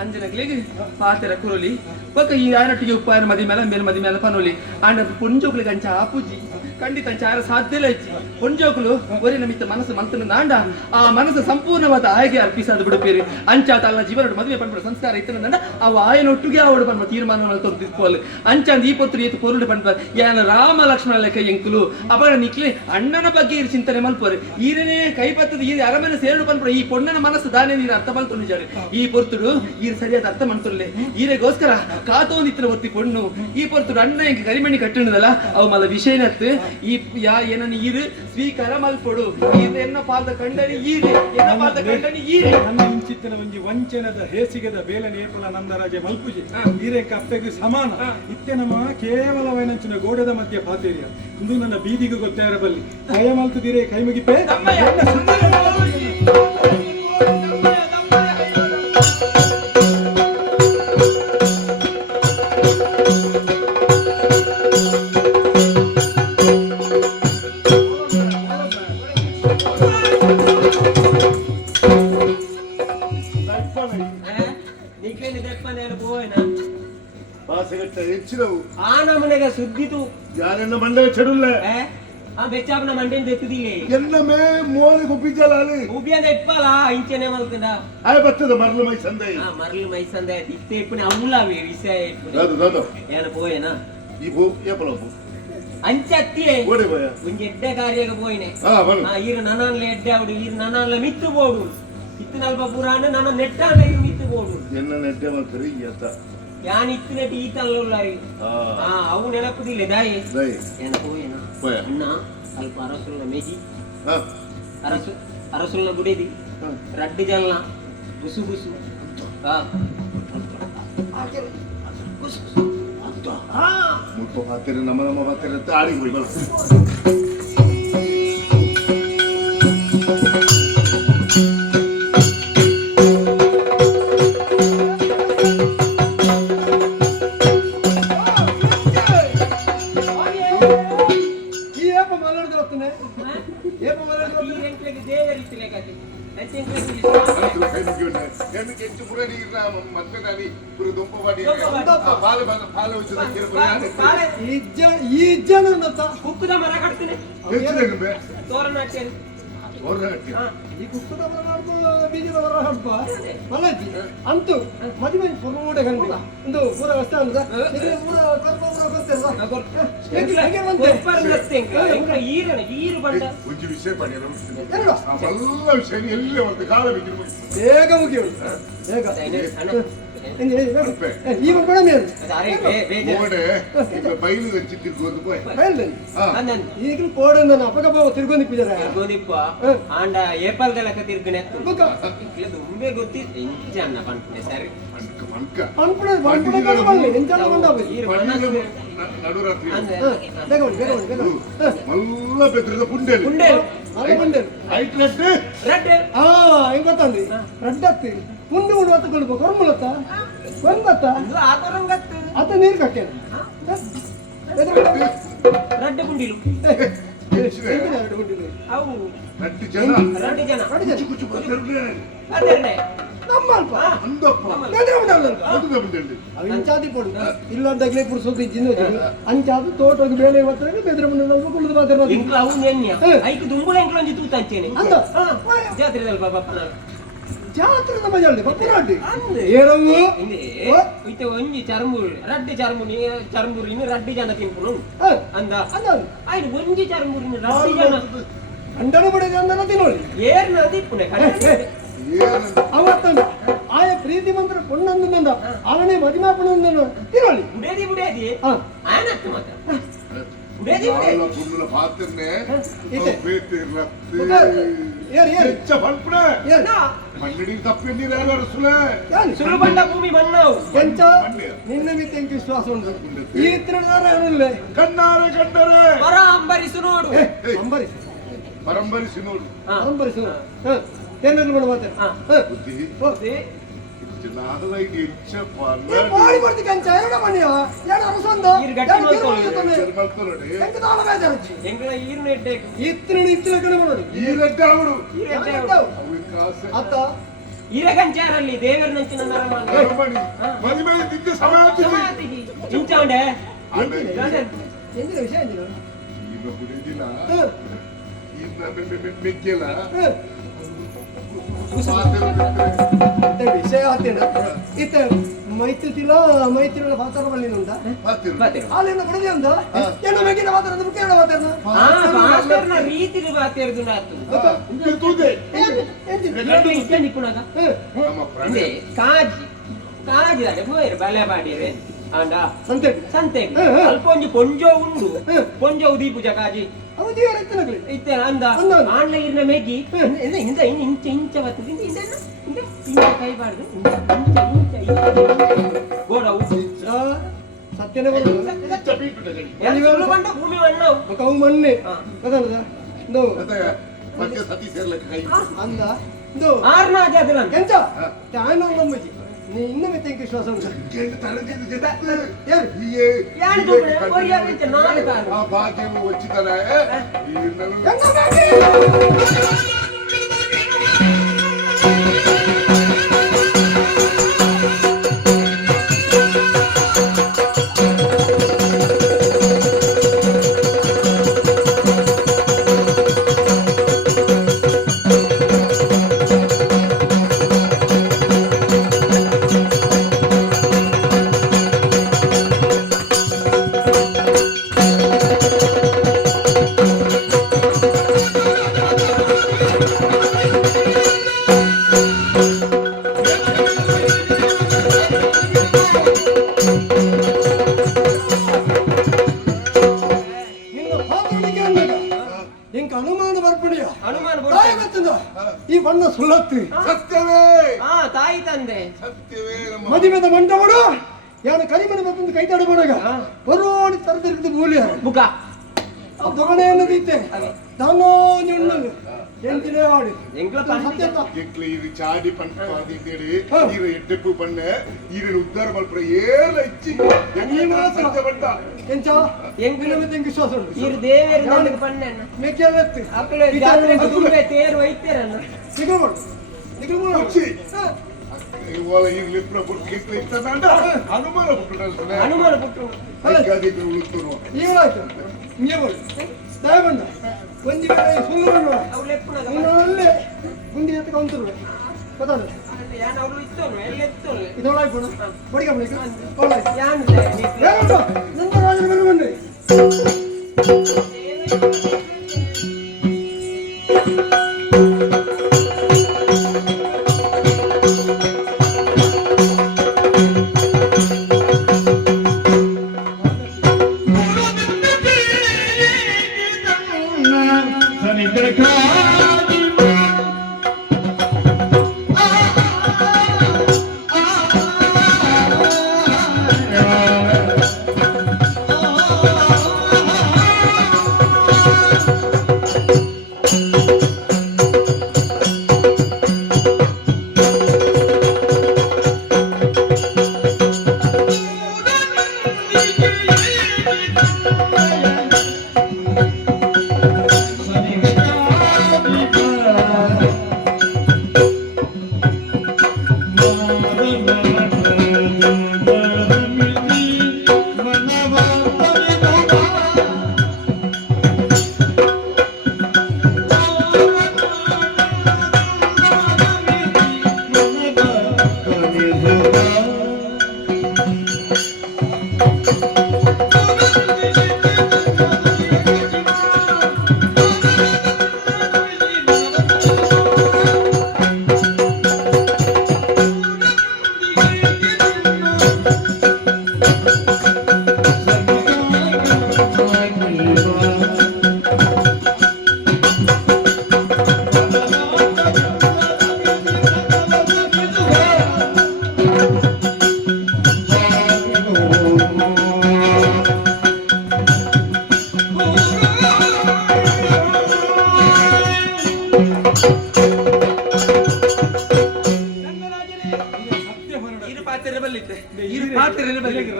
ಆಂಜನಗಳಿಗೆ ಪಾತೆರ ಕುರಲಿ ಬೊಕ್ಕ ಈ ಆನಟ್ಟಿಗೆ ಉಪ್ಪಾಯನ ಮದಿ ಮೇಲೆ ಪನೋಲಿ ಆಂಡ ಪುಂಜೋಕ್ಲಿಗೆ ಅಂಚ ಆಪುಜಿ ಖಂಡಿತ ಅಂಚಾರ ಸಾಧ್ಯಲ ಇಚ್ಚಿ ಪುಂಜೋಕ್ಲು ಒರೆ ನಮಿತ್ತ ಮನಸ್ಸು ಮಂತನ ನಾಂಡ ಆ ಮನಸ್ಸು ಸಂಪೂರ್ಣವಾದ ಆಯ್ಕೆ ಅರ್ಪಿಸಾದ ಬಿಡುಪೇರಿ ಅಂಚಾತ ಅಲ್ಲ ಜೀವನ ಮದುವೆ ಪಂಪಡ ಸಂಸ್ಕಾರ ಇತ್ತನಂದ ಅವು ಆಯನೊಟ್ಟಿಗೆ ಅವಡು ಪನ್ಮ ತೀರ್ಮಾನ ತೊಂದಿತ್ಕೋಲಿ ಅಂಚಾಂದ ಈ ಪೊತ್ತು ಏತು ಪೊರುಡು ಪಂಪ ಯಾನ ರಾಮ ಲಕ್ಷ್ಮಣ ಲೆಕ್ಕ ಎಂಕುಲು ಅಪರ ನಿಕ್ಲೆ ಅಣ್ಣನ ಬಗ್ಗೆ ಇರು ಚಿಂತನೆ ಮಲ್ಪೋರೆ ಈರನೇ ಕೈಪತ್ತದ ಈ ಅರಮನೆ ಸೇರು ಪನ್ಪಡ ಈ ಪೊಣ್ಣನ ಮನಸ್ಸು ದಾನೆ ನೀರು ಅರ್ಥ ಮಲ್ತು ನಿಜಾರೆ ಈ ಪೊರ್ತುಡು ಈರು ಸರಿಯಾದ ಅರ್ಥ ಮಾಡ್ತೊಳ್ಳೆ ಈರೆಗೋಸ್ಕರ ಕಾತೋಂದಿತ್ತಿನ ಒತ್ತಿ ಪೊಣ್ಣು ಈ ಪೊರ್ತುಡು ಅಣ್ಣ ಎಂಕ ಕರಿಮಣಿ ಕಟ್ಟಣದಲ್ಲ ಅವು ಮಲ ವಿಷಯನತ್ತು ಈ ಯಾ ಏನನ್ನ ಈರು ಸ್ವೀಕಾರ ಮಲ್ಪೊಡು ಇದು ಎನ್ನ ಪಾದ ಕಂಡನಿ ಈರೆ ಎನ್ನ ಪಾದ ಕಂಡನಿ ಈರೆ ನನ್ನ ಇಂಚಿತ್ತಿನ ಒಂಜಿ ವಂಚನದ ಹೇಸಿಗೆದ ಬೇಲ ನೇಪಲ ನಂದರಾಜೆ ಮಲ್ಪುಜೆ ಈರೆ ಕಪ್ಪೆಗೆ ಸಮಾನ ಇತ್ತೆ ನಮ್ಮ ಕೇವಲ ವೈನಂಚಿನ ಗೋಡೆದ ಮಧ್ಯ ಪಾತೇರಿಯ ಇಂದು ನನ್ನ ಬೀದಿಗೆ ಗೊತ್ತಾರ ಬಲ್ಲಿ ಕೈ ಮಲ್ತದಿರೆ ಕೈ ಮುಗಿಪೆ ಹೆಚ್ಚಿನವು ಆ ನಮನೆಗೆ ಸುದ್ದಿತು ಯಾರನ್ನ ಬಂದವ ಚೆಡುಲ್ಲ ఆ బెచ్చాపన మండేం తెత్తుదిలే ఎన్నమే మోని గుప్పించాలి ఉబియా తెప్పాలా ఇంచనే మల్తుందా అయి బత్తద మరలు మై సందే ఆ మరలు మైసందే ఇత్తే ఇప్పుడు అమ్ములా విషయ దాదు దాదు ఏన పోయేనా ఈ పో ఎప్పలో పో ಅಂಚತ್ತಿಯೇ ಓಡಿ ಹೋಯ ಒಂಜಿ ಎಡ್ಡೆ ಕಾರ್ಯಕ್ಕೆ ಪೋಯಿನೆ ಹಾ ಬರು ಈರು ನನ್ನನ್ಲೆ ಎಡ್ಡೆ ಅವಡು ಈರು ನನ್ನನ್ಲೆ ಮಿತ್ತು ಬೋಡು ಇತ್ತು ನಲ್ಪ ಪುರಾಣ ನನ್ನ ನೆಟ್ಟಾಂಡ ಮಿತ್ತು ಬೋಡು ಎನ್ನ ನೆಡ್ಡೆ ಮಾಡ್ತಾರೆ ಯತ ಯಾನ್ ಇತ್ತು ನೆಟ್ ಈತಲ್ಲುಲ್ಲಾರಿ ಹಾ ಅವು ನೆನಪುದಿಲ್ಲ ದಾಯಿ ದೈ ಏನ ಹೋಯೇನ ಹೋಯ ಅಣ್ಣ ಸ್ವಲ್ಪ ಅರಸುಲ್ನ ಮೇಜಿ ಹಾ ಅರಸುಲ್ನ ಗುಡಿದಿ ರಡ್ಡಿ ಜಲ್ನ ಬುಸು ಬುಸು ಹಾ ಮುಲ್ಪ ಹಾತಿರ ನಮ್ಮ ಹಾತಿರ ಆಡಿ ಹೋಗಿ ಬರ ಈ ಏಪ ಮಲಡ್ದು ಹೋಗ್ತಾನೆ ಏಪ ಮಲಡ್ದು ಈ ಎಂಟ್ಲೆಗೆ ದೇವರಿತ್ತಲೆ ಕತೆ ಈ ಇಜ್ಜನ ಕುಕ್ಕುದ ಮರ ಕಟ್ತೀನಿ ತೋರಣ ಹಾಕ್ತೇನೆ ಈ ಕುಕ್ಕದ ಮರ ಹಾಡ್ಕೊ ಬೀಜದ ಮರ ಹಾಡ್ಕೊ ಮಲಜಿ ಅಂತೂ ಮದುವೆ ಪೂರ ಗಂಡ ಒಂದು ಪೂರ ವ್ಯವಸ್ಥೆ ಅಂತ ಪೂರ ಈರು ಬಂಡ ವಿಷಯ ಎಲ್ಲ ಒಂದು ಕಾಲ ಬೇಗ ಮುಗಿಯೋದು ಬೇಗ ಈ ಮಕ್ಕಳ ಮೇಲೆ ಬೈಲು ಹಚ್ಚಿ ತಿರ್ಗೋದು ಈಗಲೂ ಪೋಡನ್ನ ಅಪಗಪ ತಿರ್ಗೊಂಡಿದ್ದಾರೆ ಆಂಡ ಏಪಲ್ದ ಲೆಕ್ಕ ತಿರ್ಗನೆ ತುಂಬೆ ಗೊತ್ತಿತ್ತು ಇಂಚ ಅನ್ನ ಪಂಪೆ ಸರಿ మల్ల పెద్దగా పుండేలు ಹೆಂಗ್ ಗೊತ್ತಂದ್ರಿ ರಡ್ಡತ್ತಿ ಮುಂದೆ ಉಂಡು ಹೊತ್ತುಕೊಂಡು ಕೊರಮುಲತ್ತ ಕೊಂದತ್ತ ಅತ್ತ ನೀರು ಕಟ್ಟೆ ರಡ್ಡ ಗುಂಡಿಲು ಅವು ರಡ್ಡಿ ಜನ ಅದನ್ನೇ ನಮ್ಮಲ್ಪ ಅಂಚಾದಿ ಕೊಡು ಇಲ್ಲೊಂದಾಗ್ಲೇ ಪುರುಸೋದು ಜಿನ್ನು ಅಂಚಾದು ತೋಟಕ್ಕೆ ಬೇಳೆ ಮಾತ್ರ ಬೆದ್ರ ಮುಂದೆ ಕುಳಿದು ಮಾತಾಡ ಇಂಕ್ಲ ಅವು ನೆನ್ಯ ಐದು ದುಂಬುಳ ಇಂಕ್ಲ ಒಂಜಿ ತೂತ ಹಚ್ಚೇನೆ ಜಾತ್ರೆದಲ್ಲಿ ಬಾಬಪ್ಪನ ಜಾತ್ರೆ ನಮ್ಮ ಜಲ್ದಿ ಬಪ್ಪನಾಡಿ ಏರವು ಇತ್ತೆ ಒಂಜಿ ಚರ್ಮುರು ರಡ್ಡಿ ಚರ್ಮುರಿನ ರಡ್ಡಿ ಜನ ತಿನ್ಪುನು ಅಂದ ಆಯ್ತು ಒಂಜಿ ಚರ್ಮುರಿನ ರಡ್ಡಿ ಜನ ಅಂಡನ ಬಡಿದ ಅಂದನ ತಿನ್ನೋಳಿ ಏರ್ನ ದಿಪ್ಪುನೆ ಅವತ್ತಂದ ಆಯ ಪ್ರೀತಿ ಮಂತ್ರ ಕೊಂಡಂದ ಆಲನೆ ಮದಿಮಾ ಪುಣಂದನು ತಿನ್ನೋಳಿ ಬುಡೇದಿ ಆನತ್ತು ಮಾತ್ರ పుల్లుల పాత్రనే మళ్ళీ తప్పింది ಸುಳ್ಳು ಬಂಡ ಭೂಮಿ ಮಣ್ಣವು ಎಂಚ ನಿನ್ನ ಮಿತಿ ಎಂಕ ವಿಶ್ವಾಸ ಉಂಟು ಈ ತಿರುಗಾರೇ ಕಣ್ಣಾರೆ ಕಂಡರೆ ಪರ ಅಂಬರಿಸು ನೋಡು ಪರಂಬರಿಸಿ ನೋಡು ಅಂಬರಿಸು ಏನಾದ್ರು ಮಾಡ ಮಾತಾಡ ಬುದ್ಧಿ ಮಾಡಿ ಬರ್ತಿ ಕಂಚ ಎರಡ ಮನೆಯ ಎರಡು ಅರಸಂದ ಎಂಗಳ ಈರ್ನ ಎಡ್ಡೆ ಇತ್ತಿನ ಕಡೆ ಮಾಡೋದು ಅತ್ತ ಈರ ಕಂಚಾರಲ್ಲಿ ದೇವರ ನಂಚಿನ ಇಂಚ ಉಂಡೆ ಎಂದಿನ ವಿಷಯ ಮೆಕ್ಕೆಲ್ಲ ವಿಷಯ ಆತೇನ ಇತ್ತ ಮೈತ್ರಿತಿಲ ಪಾತ್ರ ಬಲ್ಲಿನುಂದ ಅಲ್ಲಿಂದ ಬಿಡದೆ ಉಂದ ಏನು ಬೇಕಿನ ಮಾತಾಡ ಮುಖ್ಯ ಮಾತಾಡ ರೀತಿಲಿ ಮಾತಾಡುದು ಕಾಜಿ ಹೋಯ್ರು ಬಲೆ ಮಾಡಿರೆ ಆಂಡ ಸಂತೆ ಅಲ್ಪ ಒಂಜಿ ಪೊಂಜೋ ಉಂಡು ಪೊಂಜೋ ಉದಿ ಪೂಜಾ ಕಾಜಿ ಇತ್ತೆ ಅಂದ ಆಂಡ್ಲ ಇರ್ನ ಮೇಗಿ ಇಂಚ ಕೈ ಬಾರ್ದು ಗೋಡವು ಸತ್ಯನೇ ಬಂಡ ಭೂಮಿ ಮಣ್ಣವು ಕವು ಮಣ್ಣೆ ಸತಿ ಸೇರ್ಲಕ್ಕೆ ಅಂದ ಆರ್ನ ಜಾತಿಲ್ಲ ಎಂಚ ಚಾನ ನಮ್ಮಜಿ ನೀ ಇನ್ನು ಮಿತಿ ವಿಶ್ವಾಸ ಉಂಟು ಆ ಭಾಗ್ಯವು వచ్చిದ್ದಾರೆ ಅನುಮಾನ ತಾಯಿ ಗೊತ್ತಿಂದ ಈ ಬಣ್ಣ ಸುಳ್ಳತ್ತಿ ಸತ್ಯವೇ ಹಾ ತಾಯಿ ತಂದೆ ಸತ್ಯವೇ ನಮ್ಮ ಮದುವೆದ ಮಂಟಪಡು ಯಾನು ಕರಿಮನೆ ಬಂದು ಕೈ ತಾಡಿ ಮಾಡಾಗ ಬರೋಣಿ ತರದಿರಿದು ಮೂಲ್ಯ ಮುಖ ದೊಗಣೆಯನ್ನು ದೀತೆ ನಾನು ನಿಣ್ಣು ಎಂತಿನೇ ಆಡಿ ಎಂಗ್ಲ ಸತ್ಯತ ಎಕ್ಲೆ ಇದು ಚಾಡಿ ಪಂಚಾದಿದ್ದೇಳಿ ಈರ ಎಟ್ಟೆಪ್ಪು ಪಣ್ಣ ಈರನ ಉದ್ಧಾರ ಮಲ್ಪುರ ಏಲ ಇಚ್ಚಿ ಈ ಮಾತ್ರ. ಸತ್ಯ ಬಂಟ ಎಂಚ ಎಂಗಿನ ಮೇಲೆ ವಿಶ್ವಾಸ ಉಂಟು ಇರು ದೇವೇರು ನನಗೆ ಪಣ್ಣೆನ್ನ ಮೇಕೆಲ್ಲತ್ತಿ ಅಕ್ಕಳು ಜಾತ್ರೆ ತುಂಬೆ ತೇರು ಒಯ್ತೀರನ್ನ ನಿಗಮಡು ನಿಗಮಡು ಹುಚ್ಚಿ ಇವಾಲ ಈ ಲಿಪ್ರ ಬುಟ್ಟಿ ಇತ್ತದಂಡ ಅನುಮಾನ ಬಿಟ್ಟುಡಲ್ಸನೆ ಅನುಮಾನ ಬಿಟ್ಟು ಅಲ್ಗಾದಿದ್ರು ಉಳುತ್ತರು ಈಗಾಯ್ತು ಹಿಂಗೆ ಬೋಡು ತಾಯಿ ಬಂದ ಒಂಜಿ ವೇಳೆ ಸುಳ್ಳು ಬಂದು ಅವ್ಳು ಎಪ್ಪುಣಗ ಇನ್ನೊಂದೇ ಗುಂಡಿ ಎತ್ತ ಕೌಂತರು ಗೊತ್ತಾದ ಯಾನ್ ಅವ್ಳು ಇತ್ತೋನು ಎಲ್ಲ ಎತ್ತೋನು ಇದೊಳಾಯ್ತು ಬಡಿಗೆ ಬಳಿಕ ಒಳಾಯ್ತು ಯಾನ್ ಹೇಳುಂಟು ನಂದ ರಾಜನ ಮೇಲೆ ಬಂದೆ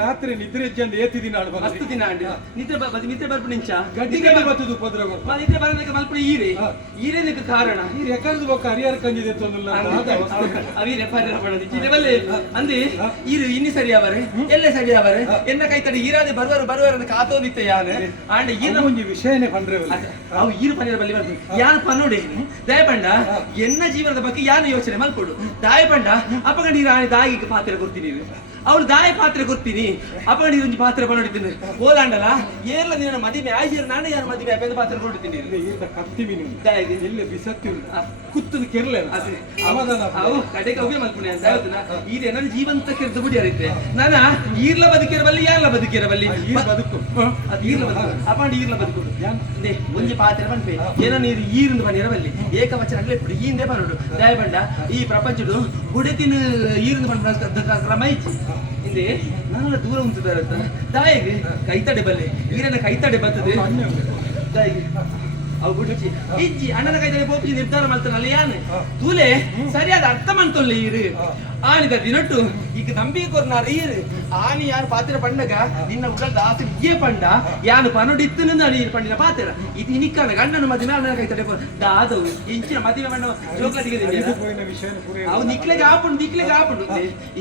ರಾತ್ರಿ ನಿದ್ರೆ ಜಂಡ್ ಏತಿದಿ ನಾಡು ಬಂದ ಮಸ್ತ್ ದಿನ ಅಂಡಿ ನಿದ್ರೆ ಬರ್ಪು ನಿಂಚ ಗಡ್ಡಿ ಗಡ್ಡಿ ಬತ್ತದು ಉಪದ್ರವ ನಿದ್ರೆ ಬರಲಿಕ್ಕೆ ಮಲ್ಪುಣ ಈರೇನಕ್ಕೆ ಕಾರಣ ಈ ರೆಕಾರ್ಡ್ ಬೊಕ್ಕ ಹರಿಹರ ಕಂಜಿದೆ ತೊಂದಿಲ್ಲ ಅವೀರೆ ಪರಿಹಾರ ಮಾಡೋದು ಚಿನ್ನವಲ್ಲೇ ಅಂದಿ ಈರು ಇನ್ನಿ ಸರಿ ಅವರೇ ಎಲ್ಲೇ ಸರಿ ಅವರೇ ಎನ್ನ ಕೈ ತಡಿ ಈರಾದೆ ಬರುವರು ಅಂತ ಕಾತೋದಿತ್ತೆ ಯಾರು ಆಂಡ ಈರ ಒಂಜಿ ವಿಷಯನೇ ಪಂಡ್ರೆ ಅವು ಈರು ಪನ್ನಿರ ಬಲ್ಲಿ ಬರ್ತದೆ ಯಾರು ಪನ್ನೋಡಿ ದಯಪಂಡ ಎನ್ನ ಜೀವನದ ಬಗ್ಗೆ ಯಾನು ಯೋಚನೆ ಮಲ್ಕೊಡು ದಾಯಪಂಡ ಅಪಗಂಡ ನೀರು ಆನೆ ದಾಯಿಗೆ ಪಾತ್ರ ಕೊಡ್ತೀನಿ ಅವಳು ದಾಯ ಪಾತ್ರ ಕೊಡ್ತೀನಿ ಅಪಗಂಡ ನೀರು ಒಂಜಿ ಪಾತ್ರ ಪನ್ನೋಡಿದ್ದೀನಿ ಓಲಾಂಡಲ ಏರ್ಲ ನಿನ್ನ ಮದುವೆ ಆಯ್ತು ನಾನು ಯಾರು ಮದುವೆ ಅಪೇದ ಪಾತ್ರ ಕೊಡ್ತೀನಿ ಈತ ಕತ್ತಿ ಮೀನು ದಾಯಿಗೆ ಎಲ್ಲೇ ಬಿಸತ್ತಿ ಕುತ್ತದ ಕೆರ್ಲೆ ಅವು ಕಡೆಗೆ ಅವೇ ಮಲ್ಪುಣೆ ಅಂತ ಹೇಳ್ತಾನ ಈರೆ ನನ್ನ ಜೀವಂತ ಕೆರೆದು ಬಿಡಿ ಅರಿತೆ ನಾನ ಈರ್ಲ ಬದುಕಿರಬಲ್ಲಿ ಯಾರ್ಲ ಬದುಕಿರಬಲ್ಲಿ ಬದುಕು ಅದು ಈರ್ಲ ಬದುಕು ಅಪಂಡ ಈರ್ಲ ಬದುಕು ದೇ ಒಂಜಿ ಪಾತ್ರ ಪನ್ಪೆ ಏನೋ ನೀರು ಈರಿಂದ ಬನ್ನಿರಬಲ್ಲಿ ಏಕವಚನ ಆಗ್ಲೇ ಬಿಡಿ ಈಂದೇ ಬರೋಡು ದಯಬಂಡ ಈ ಪ್ರಪಂಚಡು ಗುಡೆತಿನ ಈರಿಂದ ಬಂದ ಕ್ರಮ ಇಚ್ಚಿ ಹಿಂದೆ ನನ್ನ ದೂರ ಉಂಟುದಾರ ದಾಯಿಗೆ ಕೈತಡೆ ಬಲ್ಲೆ ಈರನ್ನ ಕೈತಡೆ ಬರ್ತದೆ ದಾಯಿಗೆ ಅವು ಗುಡಿಚಿ ಇಜ್ಜಿ ಅಣ್ಣನ ಕೈತಡೆ ಪೋಪಿ ನಿರ್ಧಾರ ಮಾಡ್ತಾನಲ್ಲ ಯಾನೆ ತೂಲೆ ಸರಿಯಾದ ಅರ್ಥ ಮಾಡ್ತೊಳ್ಳೆ ಈರು ಆನಿದ ದಿನಟ್ಟು ಈಗ ನಂಬಿ ಕೊರ್ನಾರ ಈರು ಆನಿ ಯಾರು ಪಾತ್ರ ಪಂಡಗ ನಿನ್ನ ಉಡಲ್ದ ಆಸೆ ಏ ಪಂಡ ಯಾನು ಪನೊಡಿತ್ತು ನೀರು ಪಂಡಿನ ಪಾತ್ರ ಇದು ಇನಿಕ್ಕನ ಗಂಡನ ಮದುವೆ ಅಣ್ಣನ ಕೈತಡೆ ದಾದವು ಇಂಚಿನ ಮದುವೆ ಮಣ್ಣ ಜೋಗ್ಲಟಿಗೆ ಅವು ನಿಕ್ಲೆಗೆ ಆಪುಂಡು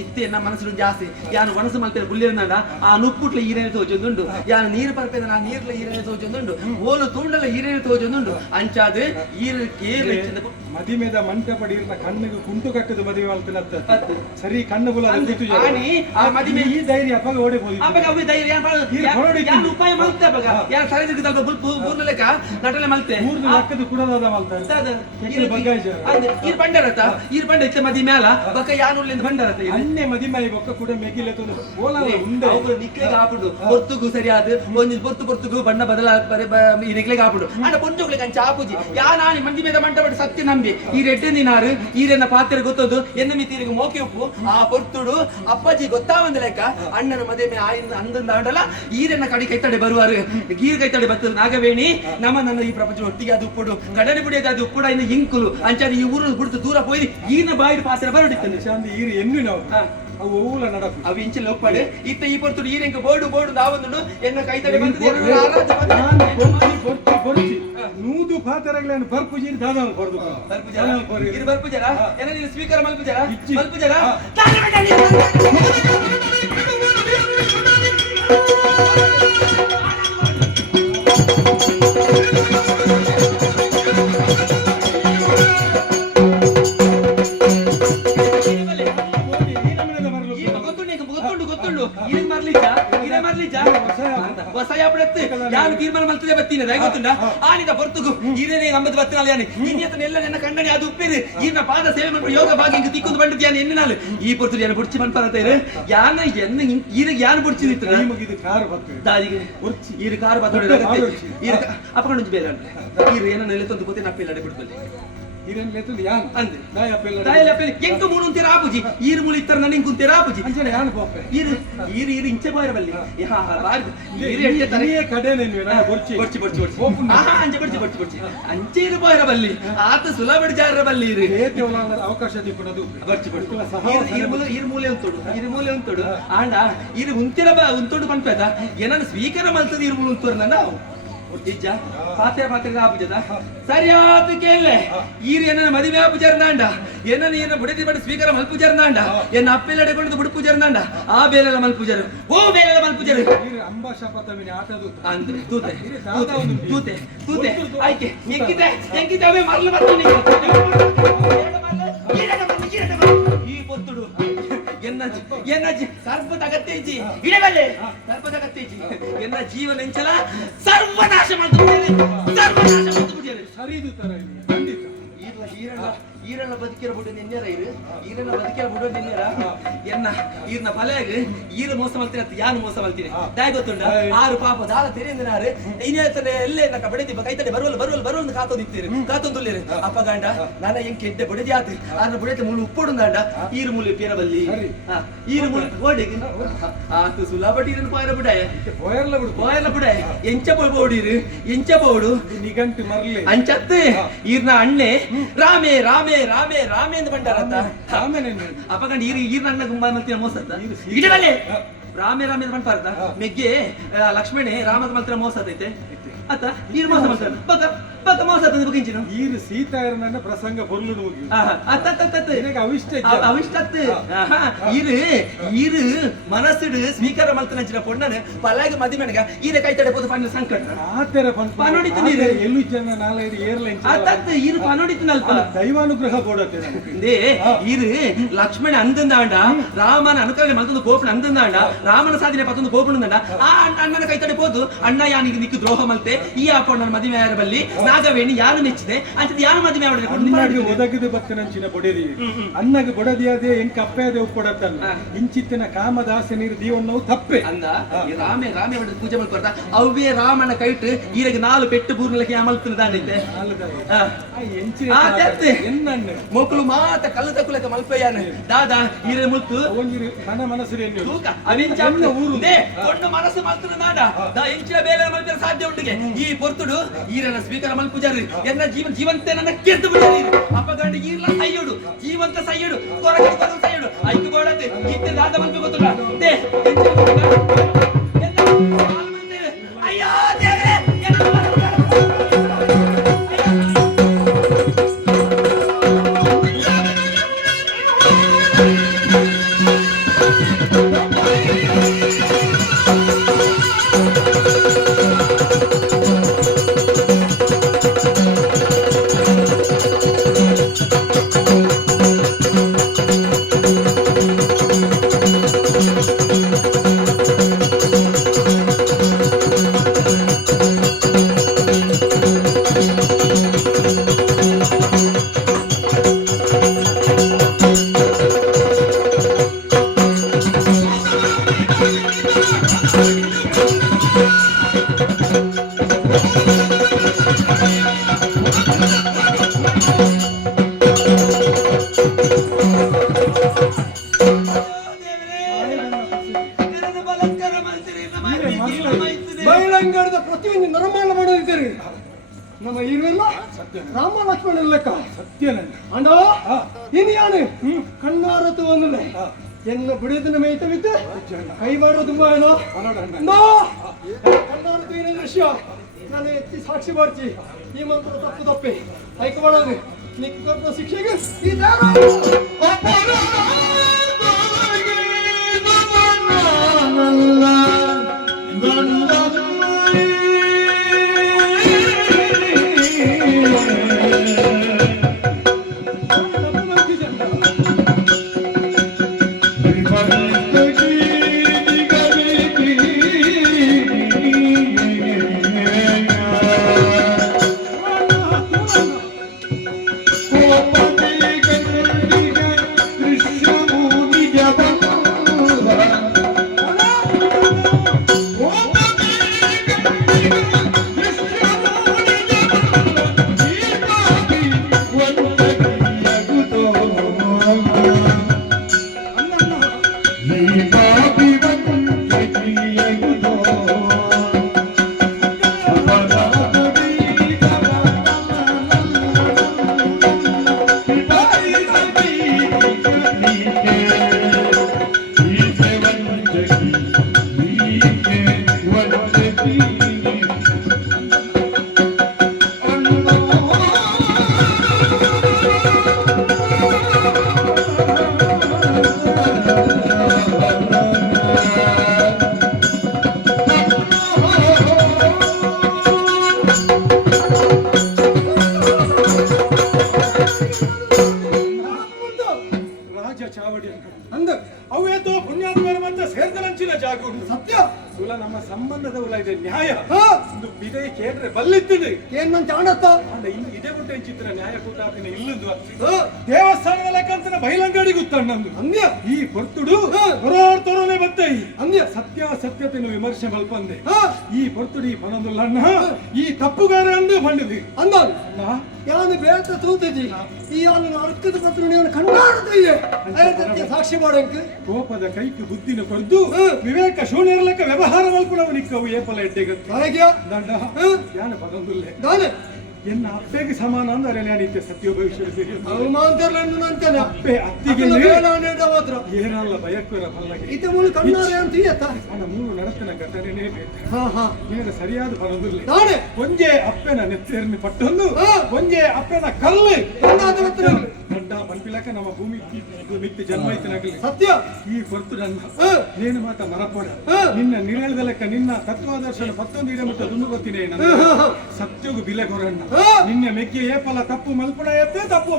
ಇತ್ತೆ ನಮ್ಮ ಮನಸ್ಸು ಜಾಸ್ತಿ ಯಾನು ಮನಸ್ಸು ಮಲ್ಪೇರ ಬುಲ್ಲಿರ್ನಾಡ ಆ ನುಪ್ಪುಟ್ಲ ಈರೇನೆ ತೋಜೊಂದುಂಡು ಯಾನು ನೀರು ಪರ್ಪೇದ ನಾ ನೀರ್ಲ ಈರೇನೆ ತೋಜೊಂದುಂಡು ಓಲು ತೂಂಡಲ ಈರೇನೆ ತೋಜೊಂದುಂಡು ಅಂಚಾದು ಈರು ಕೇರು ಮದಿಮೆದ ಮಂಟಪಡಿರ್ನ ಕಣ್ಣಿಗೆ ಕುಂಟು ಕಟ್ಟದ ಮದುವೆ ಮಾಡ್ತಿಲ್ಲ ಸರಿ ಕಣ್ಣು ಬುಲ ಆನಿ ಆ ಮದಿಮೆ ಈ ಧೈರ್ಯ ಅಪ್ಪಗ ಓಡಿಬಹುದು ಅಪ್ಪಗ ಅವು ಧೈರ್ಯ ಯಾನು ಉಪಾಯ ಮಲ್ತೆ ಅಪ್ಪಗ ಯಾರು ಸರಿದಿಗೆ ತಲ್ಪ ಬುಲ್ಪು ಮೂರ್ನ ಲೆಕ್ಕ ನಟಲೆ ಮಲ್ತೆ ಮೂರ್ನ ಲೆಕ್ಕದ ಕುಡದಾದ ಮಲ್ತಾರೆ ಈರ್ ಬಂಡರತ ಈರ್ ಬಂಡ ಇತ್ತೆ ಮದಿ ಮ್ಯಾಲ ಬಕ್ಕ ಯಾನುಲ್ಲಿಂದ ಬಂಡರತ ಅನ್ನೆ ಮದಿಮೆ ಬೊಕ್ಕ ಕೂಡ ಮೆಗಿಲೆ ತೊಂದು ಓಲಲ್ಲ ಉಂಡೆ ಅವ್ರು ನಿಕ್ಲೆಗೆ ಆಪುಡು ಪೊರ್ತುಗು ಸರಿಯಾದ ಒಂದು ಪೊರ್ತುಗು ಬಣ್ಣ ಬದಲ ಈ ನಿಕ್ಲೆಗೆ ಆಪುಡು ಅಂಡ ಪೊಂಜ ಪೊಂಜೋಗ್ಲಿಗೆ ಅಂಚ ಆಪುಜಿ ಯಾನಾನಿ ಮಂದಿ ಮೇಲೆ ಮಂಟ ಬಟ್ಟು ಸತ್ಯ ನಂಬಿ ಈ ರೆಡ್ಡೆ ದಿನಾರು ಈರೆನ್ನ ಪಾತ್ರೆ ಗೊತ್ತದು ಎನ್ನ ಮಿತಿರಿಗೆ ಮೋಕೆ ಉಪ್ಪು ಆ ಪೊರ್ತುಡು ಅಪ್ಪಾಜಿ ಗೊತ್ತಾವಂದ ಲೆಕ್ಕ ಅಣ್ಣನ ಮದುವೆ ಆಯ್ನ ಅಂದಂದ ಆಡಲ್ಲ ಈರೆನ್ನ ಕಡಿ ಕೈತಡೆ ಬರುವಾರು ಗೀರ್ ಕೈತಡೆ ಬರ್ತದೆ ನಾಗವೇಣಿ ನನ್ನ ಈ ಪ್ರಪಂಚ ಒಟ್ಟಿಗೆ ಅದು ಉಪ್ಪುಡು ಗಡನೆ ಬಿಡಿಯದ ಅದು ಉಪ್ಪುಡ ಇನ್ನು ಇಂಕುಲು ಅಂಚಾದ ಈ ಊರು ಬಿಡ್ತು ದೂರ ಹೋಗಿ ಈನ ಬಾಯಿಡ್ ಪಾತ್ರೆ ಬರಡಿತ್ತಂದೆ ಶಾಂತಿ ಈರು ಎನ್ನು ನಾವು ಅವು ಓಲ ನಡಕು ಅವು ಇಂಚೆ ಲೋಪಾಡು ಇತ್ತ ಈ ಪೊರ್ತುಡು ಈರೆಂಕ ಬೋರ್ಡು ನಾವೊಂದು ಎನ್ನ ಕೈತಡೆ ಬರ್ಚಿ ನೂದು ಪಾತ್ರಗಳನ್ನು ಬರ್ಪುಜಿ ದಾದಾನು ಬರ್ದು ಇದು ಬರ್ಪುಜರ ಏನ ನೀನು ಸ್ವೀಕಾರ ಮಲ್ಪುಜರ ಯಾರು ತೀರ್ಮಾನ ಮಾಡ್ತದೆ ಬರ್ತೀನಿ ಗೊತ್ತುಂಡ ಆನಿದ ಹೊರತುಗು ಇದೇನೆ ನಮ್ಮದು ಬರ್ತೀನಿ ಯಾನೆ ಇನ್ನಿಯತನ ಎಲ್ಲ ನನ್ನ ಕಣ್ಣನೆ ಅದು ಉಪ್ಪಿರಿ ಈನ ಪಾದ ಸೇವೆ ಮಾಡ್ಕೊಂಡು ಯೋಗ ಭಾಗಿ ಹಿಂಗೆ ತಿಕ್ಕೊಂಡು ಬಂದಿದ್ದು ಯಾನೆ ಎಣ್ಣೆ ನಾಳು ಈ ಪೊರ್ತು ಯಾನು ಬುಡ್ಚಿ ಮನ್ಪಂತ ಯಾನ ಎನ್ನ ಈರಿಗೆ ಯಾನು ಬುಡ್ಚಿದಿತ್ತು ಇದು ಕಾರು ಬರ್ತದೆ ದಾದಿಗೆ ಈರು ಕಾರು ಬರ್ತದೆ ಅಪ್ಪಕೊಂಡು ಬೇರೆ ಈರು ಏನೋ ನೆಲೆ ತಂದು ಗೊತ್ತೇ ನಪ್ಪಿಲ್ಲ ಬಿಡ್ಬಲ್ಲಿ ಇದನ್ನ ಲೆತ್ತದು ಯಾನ್ ಅಂದೆ ದಾಯ ಅಪ್ಪೆಲ್ಲ ದಾಯ ಅಪ್ಪೆಲ್ಲ ಎಂಕ ಮೂರು ಅಂತೀರ ಆಪುಜಿ ಈರು ಮುಳಿ ಇತ್ತರ ನನಗೆ ಕುಂತೀರ ಆಪುಜಿ ಅಂಚನೆ ಯಾನ್ ಪಾಪೆ ಈರು ಇಂಚೆ ಬಾಯಿರ ಬಲ್ಲಿ ಈರು ಎಣ್ಣೆ ತನಿಯೇ ಕಡೆ ನೆನ್ವೆ ನಾನು ಬರ್ಚಿ ಅಂಚೆ ಬರ್ಚಿ ಅಂಚೆ ಇರು ಬಾಯಿರ ಬಲ್ಲಿ ಆತ ಸುಲಭ ಜಾರ ಬಲ್ಲಿ ಇರು ಏತೆ ಅವಕಾಶ ತಿಕ್ಕೊಡೋದು ಬರ್ಚಿ ಈರು ಮೂಲೆ ಉಂಟೋಡು ಆಂಡ ಈರು ಉಂತಿರ ಉಂಟೋಡು ಪಂಪೇದ ಏನನ್ನು ಸ್ವೀಕಾರ ಮಲ್ತದ ಈರು ಮೂಲೆ ಉಂಟೋರು ನಾವು ನಿಜ ಪಾತ್ರೆ ಆಪುಜದ ಸರಿಯಾದ ಕೇಳೆ ಈರು ಎನ್ನ ಮದುವೆ ಆಪುಜರ್ನಾಂಡ ಎನ್ನ ಏನ ಬುಡತಿ ಬಡ ಸ್ವೀಕಾರ ಮಲ್ಪುಜರ್ನಾಂಡ ಎನ್ನ ಅಪ್ಪೆಲ್ಲ ಕೊಂಡು ಬುಡು ಪೂಜರ್ನಾಂಡ ಆ ಬೇಲೆಲ್ಲ ಮಲ್ಪುಜರು ಓ ಬೇಲೆಲ್ಲ ಮಲ್ಪುಜರು ಅಂಬಾ ಶಪಥವಿನ ಆಟದು ಅಂದ್ರೆ ತೂತೆ ಆಯ್ಕೆ ಎಂಕಿತೆ ಅವೇ ಮರಳು ಬರ್ತಾನೆ ಈ ಪೊತ್ತುಡು ಎನ್ನಜ್ಜಿ ಸರ್ಪದ ಅಗತ್ಯ ಇಜ್ಜಿ ಇಡಬಲ್ಲೆ ಸರ್ಪದ ಅಗತ್ಯ ಇಜ್ಜಿ ಎನ್ನ ಜೀವನ ಎಂಚಲ ಸರ್ವನಾಶ ಮಾಡ್ತಾರೆ ಸರಿದು ತರ ಖಂಡಿತ ಈರನ್ನ ಬದುಕಿರ ಬಿಡು ನಿನ್ನೆರ ಈರನ್ನ ಬದುಕಿರ ಬಿಡು ನಿನ್ನೆರ ಈರ್ನ ಬಲೆಯಾಗ ಈರ ಮೋಸ ಮಾಡ್ತೀನಿ ಅಂತ ಯಾನು ಮೋಸ ಮಾಡ್ತೀನಿ ದಾಯ ಗೊತ್ತುಂಡ ಆರು ಪಾಪ ದಾಳ ತೆರೆಯಿಂದನಾರು ಇನ್ನೇತನೆ ಎಲ್ಲೇ ನಕ್ಕ ಬಡಿದಿ ಕೈತಡೆ ಬರುವಲ್ ಕಾತೊಂದುಲ್ಲಿರು ಅಪ್ಪ ಗಂಡ ನನ್ನ ಎಂಕೆ ಎಡ್ಡೆ ಬಡಿದಿ ಆತು ಆರ್ನ ಬುಡತೆ ಮುಳ್ಳು ಉಪ್ಪೊಡುಂದಾಂಡ ಈರು ಮುಳ್ಳು ಪೇರಬಲ್ಲಿ ಈರು ಮುಳ್ಳು ಓಡಿಗೆ ಆತು ಸುಲಾಬಟಿ ಇರನ್ನು ಪಾಯರ ಬುಡಾಯ போயர்ல புட எஞ்ச போடு எஞ்ச போடு நிகண்டு மரலே ಅಂಚತ್ತೆ ಈರ್ನ ಅಣ್ಣೆ ರಾಮೇ ಎಂದು ಬಂಡಾರತ್ತ ಅಪ್ಪಗಂಡ ಈರ್ನ ಅಣ್ಣ ಗುಂಬ ಮಲ್ತಿನ ಮೋಸತ್ತ ಇಡಬಲ್ಲೆ ರಾಮೇ ಎಂದು ಬಂಡ್ಪಾರತ ಮೆಗ್ಗೆ ಲಕ್ಷ್ಮಣೆ ರಾಮದ ಮಲ್ತಿನ ಮೋಸತ್ತೈತೆ ಅತ್ತ ಈರು ಮೋಸ ಮಾಡ್ತಾರ ಪಕ್ಕ ಮೋಸ ತಂದು ಬುಕಿಂಚಿನ ಈರು ಸೀತಾ ಇರನ ಪ್ರಸಂಗ ಬೊರ್ಲುದು ಹೋಗಿ ಅವಿಷ್ಟತ್ತು ಈರು ಮನಸ್ಸಿಡು ಸ್ವೀಕಾರ ಮಲ್ತನಂಚಿನ ಪೊಣ್ಣನ ಪಲಾಗಿ ಮದಿಮೆನಗ ಈರ ಕೈತಡೆ ಪೋದು ಪಣ್ಣ ಸಂಕಟ ಆತರ ಪನೋಡಿತು ನೀರು ಎಲ್ಲು ಜನ ನಾಲ್ಕು ಏರ್ಲೈನ್ಸ್ ಅತ್ತ ಈರು ಪನೋಡಿತು ನಲ್ಪ ದೈವಾನುಗ್ರಹ ಕೊಡತ್ತೆ ದೇ ಈರು ಲಕ್ಷ್ಮಣ ಅಂದಂದಾಂಡ ರಾಮನ ಅನುಕರಣೆ ಮಲ್ತೊಂದು ಕೋಪಣ ಅಂದಂದಾಂಡ ರಾಮನ ಸಾಧನೆ ಪತ್ತೊಂದು ಕೋಪಣದಂಡ ಆ ಅಣ್ಣನ ಕೈತಡೆ ಪೋದು ಅಣ್ಣ ಯಾನಿಗೆ ನಿಕ್ಕು ದ್ರೋಹ ಮಲ್ತೆ ಈ ಆಪಣ್ಣನ ಮದುವೆ ಯಾರ ಬಲ್ಲಿ ನಾಗವೇಣಿ ಯಾರು ಮೆಚ್ಚಿದೆ ಅಂತದ್ದು ಯಾರು ಮದುವೆ ಮಾಡಿದ್ರೆ ಒದಗದು ಬತ್ತನಂಚಿನ ಬೊಡೆರಿ ಅನ್ನಗ ಬೊಡದಿಯಾದೆ ಎಂಕ ಅಪ್ಪೆಯದೆ ಉಪ್ಪೊಡತ್ತಲ್ಲ ಇಂಚಿತ್ತಿನ ಕಾಮದಾಸ ನೀರು ದೀವಣ್ಣವು ತಪ್ಪೆ ಅಂದ ರಾಮೆ ಪೂಜೆ ಮಾಡ್ಕೊಡ್ತಾ ಅವೇ ರಾಮನ ಕೈಟ್ ಈರಿಗೆ 4 ಪೆಟ್ಟು ಬೂರ್ನಲಕ್ಕೆ ಅಮಲ್ತನ ದಾಂಡಿದ್ದೆ ಮಕ್ಕಳು ಮಾತ ಕಲ್ಲು ತಕ್ಕುಲಕ ಮಲ್ಪಯ್ಯಾನ ದಾದ ಈರೆ ಮುಲ್ತು ನನ್ನ ಮನಸ್ಸು ತೂಕ ಅವಿಂಚ ಊರು ಒಂದು ಮನಸ್ಸು ಮಲ್ತನ ನಾಡ ದಾ ಇಂಚಿನ ಬೇಲೆ ಮಲ್ಪರ ಸಾಧ್ಯ ಉಂಟಿಗೆ ಈ ಪೊರ್ತುಡು ಈರನ ಸ್ವೀಕಾರ ಮಲ್ಪುಜಾರಿ ಎನ್ನ ಜೀವಂತ ನನ್ನ ಕೆತ್ತು ಬಿಡಾರಿ ಅಪ್ಪಗಂಡ ಈರ್ಲ ಸೈಯಡು ಜೀವಂತ ಸೈಯಡು ಕೊರಗೆ ಸೈಯಡು ಐದು ಬೋಡತೆ ಇತ್ತೆ ದಾದ ಮಲ್ಪು ಗೊತ್ತುಂಡ ದೇ ಅಯ್ಯೋ ದೇವರೇ ಸತ್ಯನನ್ನ ಅಂಡೋ ಇನ್ನು ಯಾನು ಕಣ್ಣಾರತು ಅನ್ನಲೆ ಎನ್ನ ಬಿಡಿದಿನ ಮೇಯ್ತ ಬಿದ್ದು ಕೈ ಮಾಡೋದು ತುಂಬಾ ಏನೋ ಕಣ್ಣಾರತು ಏನೇ ದೃಶ್ಯ ನಾನು ಎತ್ತಿ ಸಾಕ್ಷಿ ಮಾಡ್ತಿ ಈ ಮಂತ್ರ ತಪ್ಪು ತಪ್ಪಿ ಐಕ ಮಾಡೋದು ನಿಕ್ ಕೊಟ್ಟ ಶಿಕ್ಷೆಗೆ ಈ ಸುಲ ನಮ್ಮ ಸಂಬಂಧದ ಉಲ ಇದೆ ನ್ಯಾಯ ಒಂದು ಬಿದೈ ಕೇಂದ್ರ ಬಲ್ಲಿತ್ತಿದೆ ಏನ್ ನನ್ ಚಾಣತ್ತ ಅಂದ ಇನ್ನು ಇದೇ ಬಿಟ್ಟು ಚಿತ್ರ ನ್ಯಾಯ ಕೂತಾಪಿನ ಇಲ್ಲದು ದೇವಸ್ಥಾನದ ಲೆಕ್ಕಂತನ ಬೈಲಂಗಡಿ ಗೊತ್ತಣ್ಣಂದು ಅಂದ್ಯ ಈ ಪೊರ್ತುಡು ಹೊರೋರ್ತರೋನೆ ಬತ್ತೈ ಅಂದ್ಯ ಸತ್ಯಾಸತ್ಯತೆಯನ್ನು ವಿಮರ್ಶೆ ಮಲ್ಪಂದೆ ಈ ಪೊರ್ತುಡಿ ಪಣದುಲ್ಲಣ್ಣ ಈ ತಪ್ಪುಗಾರ ಅಂದು ಬಂದಿದೆ ಅಂದ ಯಾನು ಬೇತ ತೂತಿದ್ದಿ ಈ ಅವನ ಅರ್ಕದ ಪತ್ರ ನೀವು ಕಂಡಾಡುತ್ತಿದೆ ಅದಕ್ಕೆ ಸಾಕ್ಷಿ ಮಾಡೋಕೆ ಕೋಪದ ಕೈக்கு ಬುದ್ಧಿನ ಕೊರ್ದು ವಿವೇಕ ಶೂನ್ಯರ್ಲಕ ವ್ಯವಹಾರ ಮಲ್ಪುಣವು ನಿಕ್ಕವು ಏಪಲ ಎಡ್ಡೆಗ ದಂಡ ಯಾನ ಪದೊಂದುಲ್ಲೆ ದಾನೆ ಎನ್ನ ಅಪ್ಪೆಗೆ ಸಮಾನ ಅಂದರೆ ನಾನಿತ್ತೆ ಸತ್ಯ ಭವಿಷ್ಯ ಅವಮಾಂತರ್ಲಂತೆ ಅಪ್ಪೆ ಅತ್ತಿಗೆ ಮಾತ್ರ ಏನಲ್ಲ ಭಯಕ್ಕರ ಬಲ್ಲಗೆ ಇತ ಮೂಲ ಕಣ್ಣಾರೆ ಅಂತ ಈಯತ್ತ ನನ್ನ ಮೂರು ನಡತನ ಘಟನೆನೇ ಬೇಕು ನೇರ ಸರಿಯಾದ ಪದೊಂದುಲ್ಲೆ ದಾನೆ ಒಂಜೆ ಅಪ್ಪೆನ ನೆತ್ತೆರ್ನಿ ಪಟ್ಟೊಂದು ಒಂಜೆ ಅಪ್ಪೆನ ಕಲ್ಲು ಗಡ್ಡ ಪಂಪಿಲಕ ನಮ್ಮ ಭೂಮಿ ಮಿತ್ತಿ ಜನ್ಮ ಇತ್ತಿನಾಗಲಿ ಸತ್ಯ ಈ ಹೊರತು ನನ್ನ ನೇನು ಮಾತ ಮರಪಡ ನಿನ್ನ ನಿರೇಳದ ಲೆಕ್ಕ ನಿನ್ನ ತತ್ವಾದರ್ಶನ 11 ಇಡಮುಟ್ಟ ದುಂದು ಗೊತ್ತಿನೇ ಸತ್ಯಗೂ ಬಿಲೆ ಕೊರಣ್ಣ ನಿನ್ನ ಮೆಗ್ಗೆ ಏಪಲ ತಪ್ಪು ಮಲ್ಪುಣ ಎತ್ತೆ ತಪ್ಪು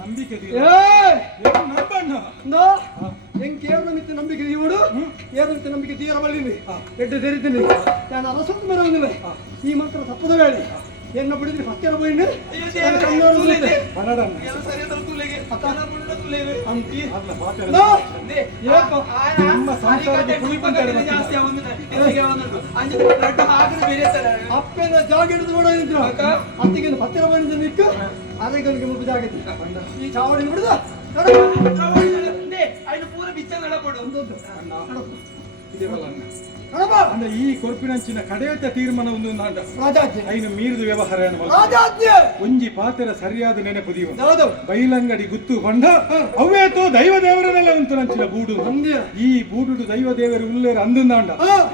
ನಂಬಿಕೆ ನಂಬಿಕೆ ಇವಡು ಏನಂತ ನಂಬಿಕೆ ತೀರ ಬಲ್ಲಿನಿ ಎಡ್ಡೆ ತೆರಿತೀನಿ ನಾನು ಅರಸತ್ತು ಬರೋದಿಲ್ಲ ಈ ಮಾತ್ರ ತಪ್ಪದ ಬೇಳೆ ಎನ್ನ ಬಿಡಿದ್ರೆ ಹತ್ತಿರ ಬೈಂಡು ಅಪ್ಪನ ಜಾಗ ಹಿಡಿದು ನೋಡ ಅತ್ತಿಗೆ ಹತ್ತಿರ ಬಂದ ನಿಕ್ಕು ಅದಕ್ಕೆ ಮುಟ್ಟು ಜಾಗ ಈ ಚಾವಡಿ ಬಿಡುದ ಪೂರ ಬಿಚ್ಚ ನಡಪಡು ಅಂದ್ರೆ ಈ ಕೊರ್ಪಿನಂಚಿನ ಕಡೆಯತ್ತ ತೀರ್ಮಾನ ಒಂದು ನಾಟ ಐನು ಮೀರಿದ ವ್ಯವಹಾರ ಒಂಜಿ ಪಾತ್ರ ಸರಿಯಾದ ನೆನಪುದಿವ ಬೈಲಂಗಡಿ ಗುತ್ತು ಬಂಡ ಅವೇತೋ ದೈವ ದೇವರನೆಲ್ಲ ಉಂಟು ನಂಚಿನ ಬೂಡು ಈ ಬೂಡು ದೈವ ದೇವರ ಉಲ್ಲೇರ ಅಂದಂದಾಂಡ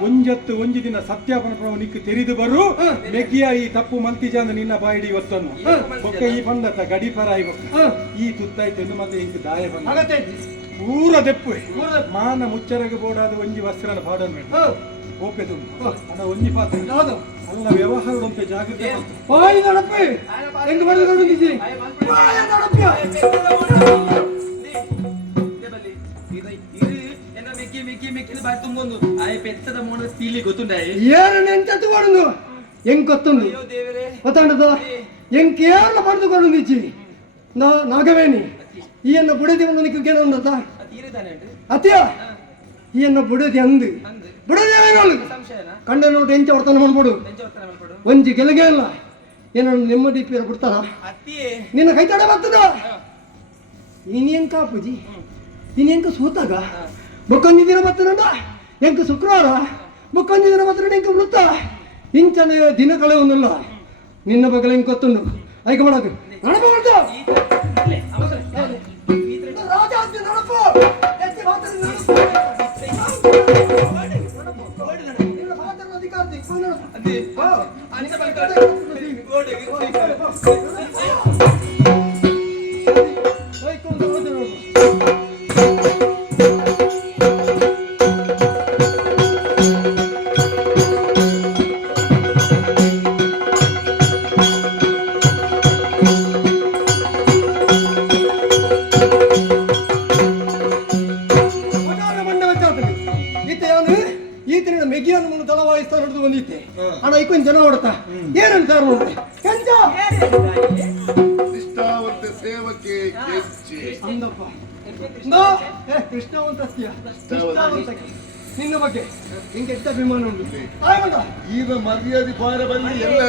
ಒಂಜತ್ತು ಒಂಜಿ ದಿನ ಸತ್ಯಾಪನ ಪ್ರಭು ನಿಕ್ಕು ತೆರಿದು ಬರು ಮೆಗ್ಗಿಯ ಈ ತಪ್ಪು ಮಂತಿಜ ಅಂದ ನಿನ್ನ ಬಾಯಿಡಿ ಒತ್ತನ್ನು ಬೊಕ್ಕ ಈ ಪಂಡತ ಗಡಿಪರ ಈ ತುತ್ತಾಯ್ತು ಮತ್ತೆ ಇಂಕ ದಾಯ ಬಂದ ಪೂರ ದೆಪ್ಪು ಮಾನ ಮುಚ್ಚರಗೆ ಬೋಡಾದ ಒಂಜಿ ವಸ್ತ್ರನ ಪಾಡನ್ನು ಓಪೆ ತುಂಬ ಅದ ಒಂಜಿ ಪಾತ್ರ ಅಲ್ಲ ವ್ಯವಹಾರ ಉಂಟು ಜಾಗ್ರತೆ ಬಾಯಿ ನಡಪಿ ಹೆಂಗ್ ಬರೆದು ಇಲ್ಲಿ ಗೊತ್ತುಂಡಾಯಿ ಏನು ಎಂಚತ್ತು ಕೊಡುದು ಹೆಂಗ್ ಗೊತ್ತುಂಡು ಅಯ್ಯೋ ದೇವರೇ ಗೊತ್ತಾಂಡದ ಹೆಂಗ್ ಕೇರಳ ಪಡೆದು ಕೊಡುದು ಇಚ್ಚಿ ನಾಗವೇಣಿ ಈಯನ್ನ ಬುಡದಿ ಒಂದು ನಿಕ್ಕೇನ ಉಂಡತ ತೀರಿದಾನೆ ಅತ್ಯ ಈಯನ್ನ ಬುಡದಿ ಅಂದು ಬುಡದಿ ಏನಲ್ಲ ಸಂಶಯನ ಕಂಡ ನೋಡಿ ಎಂಚ ವರ್ತನೆ ಮಾಡ್ಬಿಡು ಬೆಂಚೋರ್ತನ ಮಾಡ್ಕೊಡು ಒಂಜಿ ಗೆಲಗೆ ಇಲ್ಲ ಏನೋ ನೆಮ್ಮದಿ ಪೀರ ಬಿಡ್ತಾರ ಅತ್ತಿಯೇ ನಿನ್ನ ಕೈ ತಡ ಬರ್ತದ ಇನ್ಯಂಕ ಪೂಜಿ ಇನ್ಯಂಕ ಸೂತಾಗ ಬೊಕ್ಕೊಂಜಿ ದಿನ ಬರ್ತನಂಡ ಎಂಕ ಶುಕ್ರವಾರ ಬೊಕ್ಕೊಂಜಿ ದಿನ ಬರ್ತನ ಎಂಕ ವೃತ್ತ ಇಂಚನೆ ದಿನ ಕಳೆಯೊಂದಿಲ್ಲ ನಿನ್ನ ಬಗ್ಗೆ ಹೆಂಗ್ ಗೊತ್ತುಂಡು ಐಕ ಮಾಡಕ ನಡಬಾರ್ದು ರಾಜಾಜ್ಞೆ ನಡಪು ಎತ್ತಿ ಮಾತಾಡಿ ನಡಪು ನಿನ್ನ ಮಾತಾಡೋ ಅಧಿಕಾರದಿ ಅದೇ ಅನಿಸ ಬಲ್ಕ ಗೋಡೆಗೆ ಮೆಗಿಯನ್ನು ಮುಂದೆ ತಲವಾಯಿಸ್ತಾ ನಡೆದು ಬಂದಿತ್ತೆ ಅಣ್ಣ ಐಕೊಂದು ಜನ ಹೊಡತ ಏನಂತ ನೋಡ್ರಿ ಕೆಂಚ ನಿಷ್ಠಾವಂತ ಸೇವಕ್ಕೆ ಕೆಚ್ಚಿ ಅಂದಪ್ಪ ಕೃಷ್ಣವಂತಸ್ಯ ನಿನ್ನ ಬಗ್ಗೆ ನಿಂಗೆ ಎಷ್ಟು ಅಭಿಮಾನ ಉಂಟು ಈಗ ಮರ್ಯಾದೆ ಪಾರ ಬಲ್ಲಿ ಎಲ್ಲ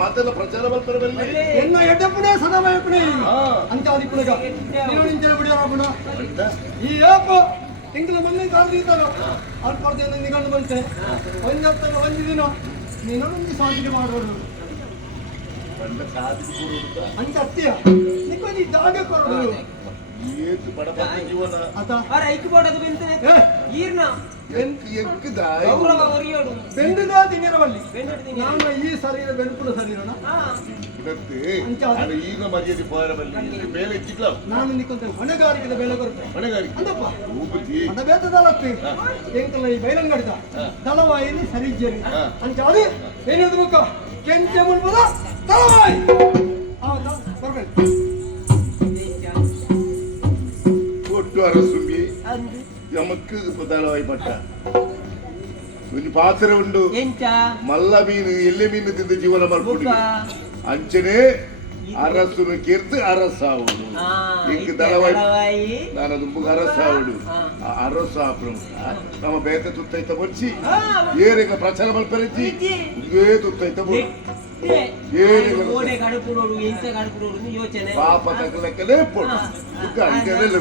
ಮಾತೆಲ್ಲ ಪ್ರಚಾರ ಬರ್ತಾರೆ ಬಲ್ಲಿ ಎನ್ನ ಎಡ್ಡಪ್ಪಣೆ ಸದಾಮಯಪ್ಪಣೆ ಅಂಚಾದಿ ಪುಣಗ ನೀನು ನಿಂಚೆ ಬಿಡಿಯೋಣ ಈ ಯಾಪ ತಿಂಗಳ ಮೊನ್ನೆ ಕಾಡ್ದಿದ್ದಾನೋ ಅಲ್ಪರ್ದೇನ ನಿಗಂಡು ಬಂತೆ ಒಂದತ್ತಲ್ಲ ಒಂದು ದಿನ ನೀನು ಒಂದು ಸಾಧಿಕೆ ಮಾಡೋದು ಅಂಚ ಅತ್ತೀಯ ನಿಕ್ಕೊಂದು ಜಾಗ ಕೊಡೋದು ಏತು ಬಡಬಡ ಜೀವನ ಅತ ಐಕ್ ಬೋಡದು ಬೆಂತನೆ ಈರ್ನ ಎಕ್ಕದಾಯ್ ಗೌರವ ಒರಿಯೋಡು ಬೆಂದುದ ದಿನರವಲ್ಲಿ ನಾನು ಈ ಶರೀರ ಬೆಳುಪುಲ ಶರೀರನ ಇದಕ್ಕೆ ಅದು ಈಗ ಮರ್ಯಾದೆ ಪಾರ ಬಲ್ಲಿ ಬೇಲೆ ಇಚ್ಚಿಕ್ಲ ನಾನು ನಿಕ್ಕೊಂತ ಹೊಣೆಗಾರಿಕೆ ಬೆಲೆ ಕೊಡ್ತೆ ಹೊಣೆಗಾರಿಕೆ ಅಂದಪ್ಪ ಊಪತಿ ಅದ ಬೇತದಲತ್ತಿ ಎಂಕಲ್ಲ ಈ ಬೈಲಂಗಡಿದ ತಲವಾಯಿನಿ ಸರಿಜ್ಜರಿ ಅಂಚ ಅದು ಏನಿದು ಮುಖ ಕೆಂಚೆ ಮುಳ್ಬುದ ತಲವಾಯಿ ಹೌದಾ ಬರ್ಬೇಕು ಒಟ್ಟು ಅರಸುಂಬಿ ಎಮಕ್ಕೆ ತಲವಾಯಿ ಪಟ್ಟ ಒಂದು ಪಾತ್ರ ಉಂಡು ಮಲ್ಲ ಮೀನು ಎಲ್ಲಿ ಮೀನು ತಿಂದ ಜೀವನ ಮಾಡ್ಕೊಂಡು ಅಂಚನೆ ಅರಸುನು ಕೆರ್ದು ಅರಸಾವುಡು ಇಂಕ ತಲವಾಯಿ ನಾನು ದುಂಬುಗ ಅರಸಾವುಡು ಅರಸ ನಮ್ಮ ಬೇತೆ ತುತ್ತೈತ ಬಚ್ಚಿ ಏರಿಗ ಪ್ರಚಾರ ಮಲ್ಪರಿಸಿ ಉಂಗೇ ತುತ್ತೈತ ಬೋಡು ಪಾಪ ತಗಲಕ್ಕಲೇ ಪೋಡು ಇದೆಲ್ಲ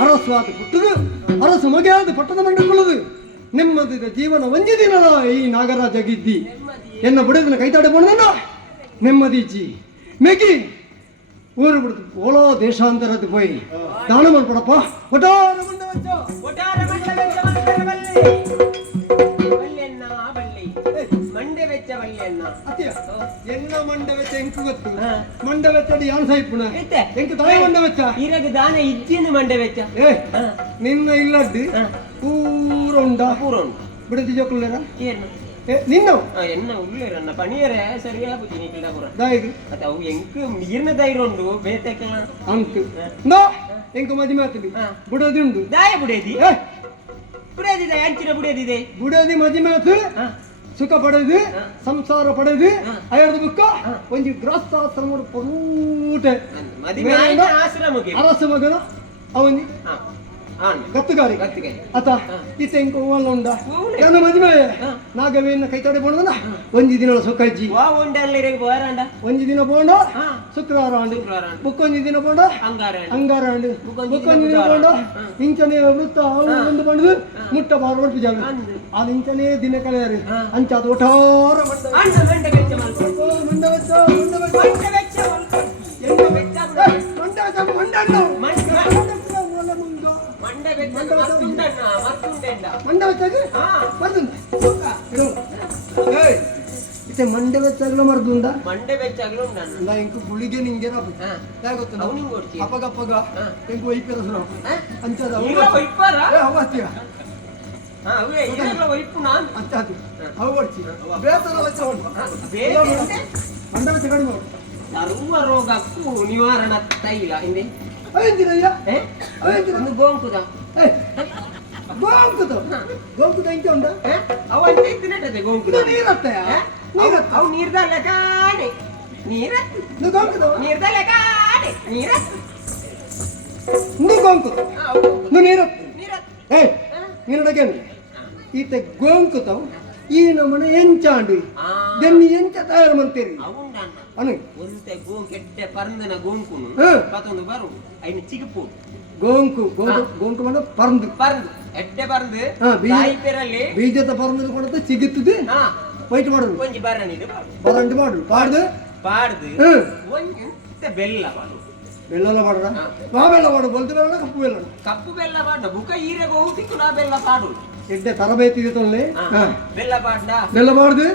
ಅರಸ್ವಾದ ಪುಟ್ಟದು ಅರಸು ಮಗೆಯಾದ ಪಟ್ಟದ ಮಂಡಕೊಳ್ಳದು ನೆಮ್ಮದಿದ ಜೀವನ ಒಂಜಿ ದಿನದ ಈ ನಾಗರಾಜ ಗಿದ್ದಿ ಎನ್ನ ಬುಡದಿನ ಕೈತಾಡೆ ಬಂದ ನೆಮ್ಮದಿಜ್ಜಿ ಮೆಗಿ ಊರು ಬಿಡ್ತು ಓಲೋ ದೇಶಾಂತರದ ಪೋಯಿ ದಾನ ಮಾಡ್ಕೊಡಪ್ಪ ಒಟ್ಟಾರ ಮಂಡ ಎನ್ನ ಮಂಡ ವೆಚ್ಚ ಎಂಕು ಗೊತ್ತು ಮಂಡ ವೆಚ್ಚ ಯಾನ್ ಸಾಯಿಪುಣ ಎಂಕು ತಾಯಿ ಮಂಡ ವೆಚ್ಚ ಇರಗ ದಾನ ಇಜ್ಜಿನ ಮಂಡ ವೆಚ್ಚ ನಿನ್ನ ಇಲ್ಲಡ್ಡಿ ಪೂರ ಉಂಡ ಬಿಡದಿ ಜೋಕುಲ್ಲೇರ ಏನು ನಿನ್ನ ಎನ್ನ ಉಳ್ಳೇರನ್ನ ಪಣಿಯರೆ ಸರಿಯಾ ಬುದ್ಧಿ ನೀ ಕಿಡಪುರ ದಾಯಿಗೆ ಅದ ಅವು ಎಂಕು ಮೀರ್ನ ಧೈರ್ಯ ಉಂಡು ಬೇತಕ್ಕೆ ಅಂತು ನೋ ಎಂಕು ಮದಿ ಮಾತಲಿ ಬುಡದಿ ಉಂಡು ದಾಯ ಬುಡೇದಿ ಬುಡೇದಿದೆ ಅಂಚಿನ ಬುಡೇದಿದೆ ಬುಡದಿ ಮದಿ ಮಾತು ಸುಖ ಪಡೆದು ಸಂಸಾರ ಪಡೆದು ಅಯ್ಯರ್ದು ಬುಕ್ಕ ಒಂದು ಗೃಹಸ್ಥಾಶ್ರಮ ಪೂಟೆ ಅರಸ ಮಗನ ಅವನಿ ಗತ್ತುಗಾರಿ ಅತ ಈತ ಇಂಕ ಹೂವಲ್ಲ ಉಂಡ ನನ್ನ ಮದುವೆ ನಾಗವೇನ ಕೈತಾಡೆ ಬೋಣ ಒಂಜಿ ದಿನ ಸುಖ ಅಜ್ಜಿ ಒಂಜಿ ದಿನ ಬೋಂಡ ಶುಕ್ರವಾರ ಅಂಡು ಬುಕ್ಕೊಂಜಿ ದಿನ ಬೋಂಡ ಅಂಗಾರ ಅಂಡು ಬುಕ್ಕೊಂಜಿ ದಿನ ಬೋಂಡ ಇಂಚನೆ ವೃತ್ತ ಒಂದು ಬಂದು ಮುಟ್ಟ ಬಾರ್ಬಟ್ಟು ಜಾಗ ಅದು ಇಂಚನೆ ದಿನ ಕಳೆಯರು ಅಂಚಾದ ಒಟ್ಟಾರ ಮಂಡ ಇತ್ತೆ ಮಂಡೆ ಬೆಚ್ಚಾಗಲ ಮರ್ದುಂಡ ಮಂಡೆ ಬೆಚ್ಚಾಗಲು ಉಂಟು ನಾ ಇಂಕು ಗುಳಿಗೆ ನಿಂಗೆ ಹಾ. ಗೊತ್ತ ಅವು ನಿಂಗೆ ಕೊಡ್ತೀಯ ಅಪಗಪ್ಪಗ ಇಂಕು ವೈಪರ ಸುರ ಅಂಚದ ಈಗ ಒಯ್ಪಾರ ಅವತ್ಯ ಹಾ ಅವೇ ಈಗ ಒಯ್ಪು ನಾನು ಅಂಚದು ಅವು ಕೊಡ್ತಿ ಬೇಸರ ವಚ್ಚ ಉಂಟು ಮಂಡೆ ಬೆಚ್ಚ ಕಡಿಮೆ ಉಂಟು ಸರ್ವ ರೋಗಕ್ಕೂ ನಿವಾರಣ ತೈಲ ಹಿಂದೆ ಅವೇಂತಿನಯ್ಯ ಒಂದು ಗೋಂಕುದ ಗೋಂಕುದ ಇಂಚ ಉಂಟ ಅವಂತ ಇತ್ತಿನಟ್ಟದೆ ಗೋಂಕುದ ನೀರತ್ತಯ ಅವು ನೀರ್ದಲ್ಲ ಕಾಣೆ ನೀರತ್ತು ಗೋಂಕುದ ನೀರ್ದಲ್ಲ ಕಾಣೆ ನೀರತ್ತು ಗೋಂಕುದ ನೀರತ್ತು ನೀರತ್ತು ನಿನ್ನಡಗೆ ಈತ ಗೋಂಕುತವು ಈ ನಮ್ಮನೆ ಎಂಚಾಂಡು ದೆನ್ನಿ ಎಂಚ ತಯಾರು ಮಾಡ್ತೀರಿ ಅನು ಒಂತೆ ಗೋಂ ಕೆಟ್ಟ ಪರಂದನ ಗೋಂಕುನು ಪತ್ತೊಂದು ಬರು ಐನು ಚಿಗುಪು ಗೋಂಕು ಗೋಂಕು ಮಾಡ ಪರಂದು ಪರಂದು ಎಡ್ಡೆ ಪರಂದು ತಾಯಿ ಪೆರಲ್ಲಿ ಬೀಜದ ಪರಂದು ಕೊಡತ್ತೆ ಸಿಗುತ್ತದೆ ವೈಟ್ ಮಾಡುದು ಒಂಜಿ ಬರಣಿದು ಬರಂಡು ಮಾಡು ಪಾಡ್ದು ಪಾಡ್ದು ಒಂಜಿ ಬೆಲ್ಲ ಮಾಡು ಬೆಲ್ಲ ಮಾಡ್ರ ನಾ ಬೆಲ್ಲ ಮಾಡು ಬಲ್ದು ಬೆಲ್ಲ ಕಪ್ಪು ಬೆಲ್ಲ ಪಾಡ ಬುಕ ಈರೆಗೆ ಹೋಗ್ತಿತ್ತು ನಾ ಬೆಲ್ಲ ಪಾಡು ಎಡ್ಡೆ ತರಬೇತಿ ಇದೆ ತೊಳ್ಳೆ ಬೆಲ್ಲ ಪಾಡ್ದ ಬೆಲ್ಲ ಮಾಡ್ದು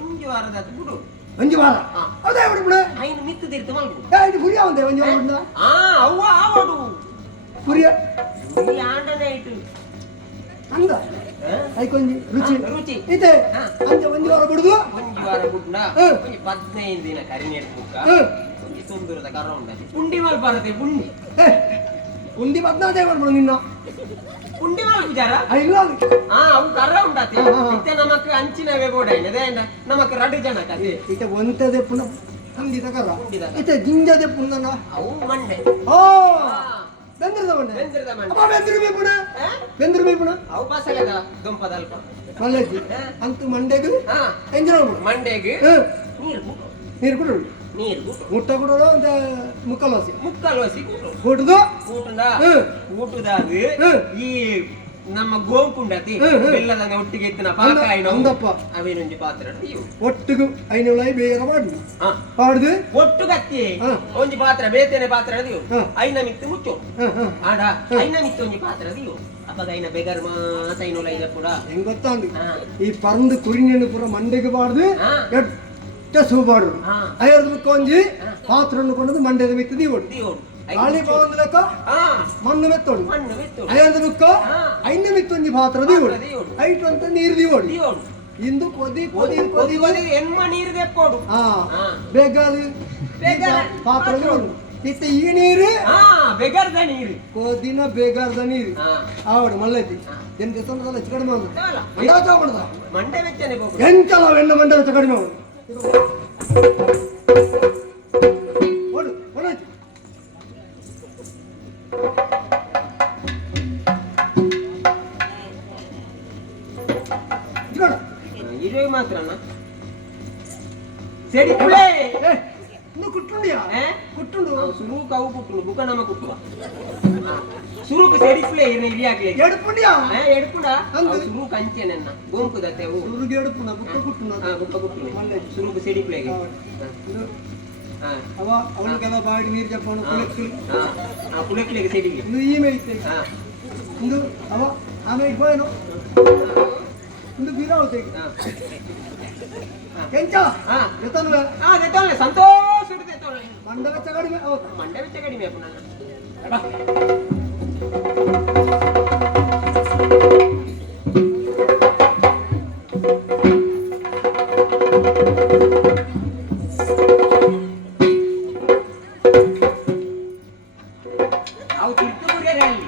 ಒಂಜಿ ವಾರದ ಬಿಡು ಒಂಜಿ ವಾರ ಅದೇ ಬಿಡು ಬಿಡು ಐನು ಮಿತ್ತು ತಿರ್ತು ಮಲ್ಕು ಇದು ಪುರಿಯ ಒಂದೇ ಒಂಜಿ ವಾರ ಬಿಡ ಅವ್ವ ಆವಡು ಪುರಿಯ ಈ ಆಂಡನೆ ಇಟ್ಟು ಅಂದ ಐಕೊಂಜಿ ರುಚಿ ರುಚಿ ಇದೆ ಅಂಜ ಒಂಜಿ ವಾರ ಬಿಡುದು ಒಂಜಿ ವಾರ ಬಿಡ್ಡ ಒಂಜಿ 15 ದಿನ ಕರಿನೇರ್ ಬುಕ್ಕ ಒಂಜಿ ತುಂದುರದ ಕರ ಉಂಟು ಪುಂಡಿ ಮಲ್ ಬರತೆ ಪುಂಡಿ ಪುಂಡಿ 15 ಮಾಡ್ಬಿಡು ನಿನ್ನ ಪುಂಡಿ ಮಲ್ ವಿಚಾರ ಇಲ್ಲ ಅವು ಕರ ಉಂಟತಿ ಇತ್ತೆ ನಮಕ್ ಅಂಚಿನವೇ ಬೋಡ ಇದೆ ನಮಕ್ ರಡು ಜನ ಕತೆ ಇತ್ತೆ ಒಂತದೆ ಪುನಃ ಪುಂಡಿ ತಕರ ಇತ್ತೆ ಜಿಂಜದೆ ಪುನಃ ಅವು ಮಂಡೆ ಓ ಬೆಂದ್ರದ ಮಂಡೆ ಅಪ್ಪ ಬೆಂದ್ರಮಿ ಪುಣ ಬೆಂದ್ರಮಿ ಪುಣ ಅವು ಬಸಲೆದ ದುಂಪದಲ್ಪ ಮಲ್ಲೆಜ್ಜಿ ಅಂತೂ ಮಂಡೆಗೆ ಎಂಜನ ಮಂಡೆಗೆ ನೀರು ಕುಡು ನೀರು ಮುಟ್ಟ ಕುಡೋದು ಅಂತ ಮುಕ್ಕಲ್ ವಾಸಿ ಕುಟುದು ಊಟದಾಗ ಈ ನಮ್ಮ ಗೋಂಪುಂಡತಿ ಬೆಲ್ಲದ ಒಟ್ಟಿಗೆ ಎತ್ತಿನ ಪಾಕಾಯಿನ ಅವೇನೊಂದು ಪಾತ್ರ ಒಟ್ಟಿಗೂ ಐನೂಳೈ ಬೇಗ ಮಾಡಿ ಪಾಡ್ದು ಒಟ್ಟು ಕತ್ತಿ ಒಂಜಿ ಪಾತ್ರ ಬೇತೇನೆ ಪಾತ್ರ ಅದಿಯು ಐನ ಮಿತ್ತು ಮುಚ್ಚು ಆಡ ಐನ ಮಿತ್ತು ಒಂಜಿ ಪಾತ್ರ ಅದಿಯು ಅಪ್ಪದ ಐನ ಬೆಗರ್ ಮಾತ ಐನೂಲ ಐದ ಕೂಡ ಹೆಂಗ್ ಗೊತ್ತಾಂದು ಈ ಪರಂದು ಕುರಿನೇನು ಪುರ ಮಂಡೆಗೆ ಬಾಡ್ದು ಸೂ ಮಾಡ್ರು ಐವತ್ತು ಮುಕ್ಕ ಒಂಜಿ ಪಾತ್ರನ್ನು ಕೊಂಡದು ಮಂಡ್ಯದ ಮಿತ್ತು ದೀವೋಡು ಗಾಳಿ ಬಾಂದ್ ಲೆಕ್ಕ ಮಣ್ಣು ಮೆತ್ತೋಡು ಐವತ್ತು ಮುಕ್ಕ ಐನ ಮಿತ್ತು ಒಂಜಿ ಪಾತ್ರ ದೀವೋಡು ಐಟು ಅಂತ ನೀರು ದೀವೋಡು ಇಂದು ಕೊದಿ ಕೊದಿ ಕೊದಿ ಎನ್ಮ ನೀರು ತೆಕ್ಕೋಡು ಬೇಕಾದ ಪಾತ್ರ ದೀವೋಡು ಇತ್ತ ಈ ನೀರು ಬೆಗರ್ದ ನೀರು ಕೊದಿನ ಬೇಗಾರ್ದ ನೀರು ಆವಡು ಮಲ್ಲೈತಿ ಎಂತ ತೊಂದಲ್ಲ ಹೆಚ್ಚು ಕಡಿಮೆ ಮಾಡುದ ಮಂಡೆ ವೆಚ್ಚನೆ ಎಂತಲ್ಲ ಹೆಣ್ಣು ಮಂಡೆ ವೆಚ್ಚ ಕಡಿಮೆ ಮಾಡುದು ಇರೋ ಮಾತ್ರ ಸರಿ ಕುಳೆ ಕುಟ್ಟುಂಡಿಯಾ ಕುಟ್ಟುಂಡು ಸುರುಕ ಅವು ಕುಟ್ಟುಂಡು ಬುಕ ನಮ ಕುಟ್ಟುವ ಸುರುಕ ಸರಿ ಕುಳೆ ಇರ್ನ ಇರಿ ಆಗ್ಲಿ ಎಡ್ಪುಂಡಿಯಾ ಎಡ್ಪುಂಡ ಸುರು ಕಂಚೆ ನನ್ನ ಗೋಂಕು ದತ್ತೆ ಅವು ಸುರುಗೆ ಎಡ್ಪುಂಡ ಬುಕ್ಕ ಕುಟ್ಟುಂಡ ಬುಕ್ಕ ಕುಟ್ಟುಂಡು ಸುರುಕ ಸರಿ ಕುಳೆಗೆ ಅವ ಅವನಿಗೆಲ್ಲ ಬಾಡಿ ನೀರು ಜಪ್ಪನು ಕುಳೆಕ್ಲಿಗೆ ಸೆಡಿಗೆ ಇದು ಈ ಮೇಯ್ತೆ ಇದು ಅವ ಆಮೇಲೆ ಹೋಯನು ಒಂದು ಬೀರಾವತೆ ಕೆಂಚ ದೆತ್ತೋಲೆ ಸಂತೋಷ ದೆತ್ತೋಲೆ ಮಂಡ ವೆಚ್ಚ ಕಡಿಮೆ ಮಂಡ ವೆಚ್ಚ ಕಡಿಮೆ ಅಪ್ಪ ಅವು ತುರ್ತು ಮುರಿಯರೆ ಅಲ್ಲಿ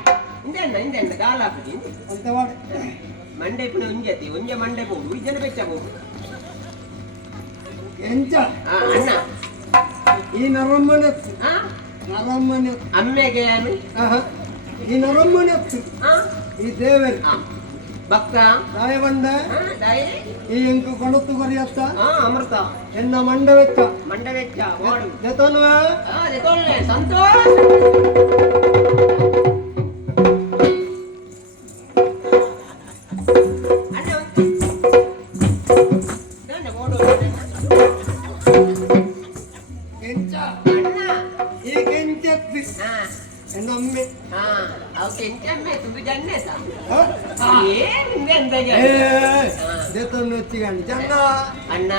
ಇಂದೆಂದ ಗಾಲ ಹಾಕುದಿ ಅಂತ ಮಾಡಿ ಮಂಡೆ ಪುಣ ಒಂಜತಿ ಒಂಜ ಮಂಡೆ ಬೋದು ಇಜ್ಜನ ಬೆಚ್ಚ ಬೋದು ಎಂಚ ಅಣ್ಣ ಈ ನರಮ್ಮನೆ ಅಮ್ಮೆಗೆ ಈ ನರಮ್ಮನೆ ಈ ದೇವರು ಭಕ್ತ ರಾಯಬಂಡ ಈ ಎಂಕು ಕೊಣತ್ತು ಬರಿಯತ್ತ ಅಮೃತ ಎನ್ನ ಮಂಡವೆಚ್ಚ ಮಾಡು ಜೊತೆ ಸಂತೋಷ ಈ ಕೆಂಚೆತ್ತಿ ಎನ್ನೊಮ್ಮೆ ಅವು ಕೆಂಚಮ್ಮೆ ತುಂಬ ಜನ್ನೆ ದೇತನ್ನು ಹೆಚ್ಚಿಗೆ ಜನ್ನ ಅಣ್ಣ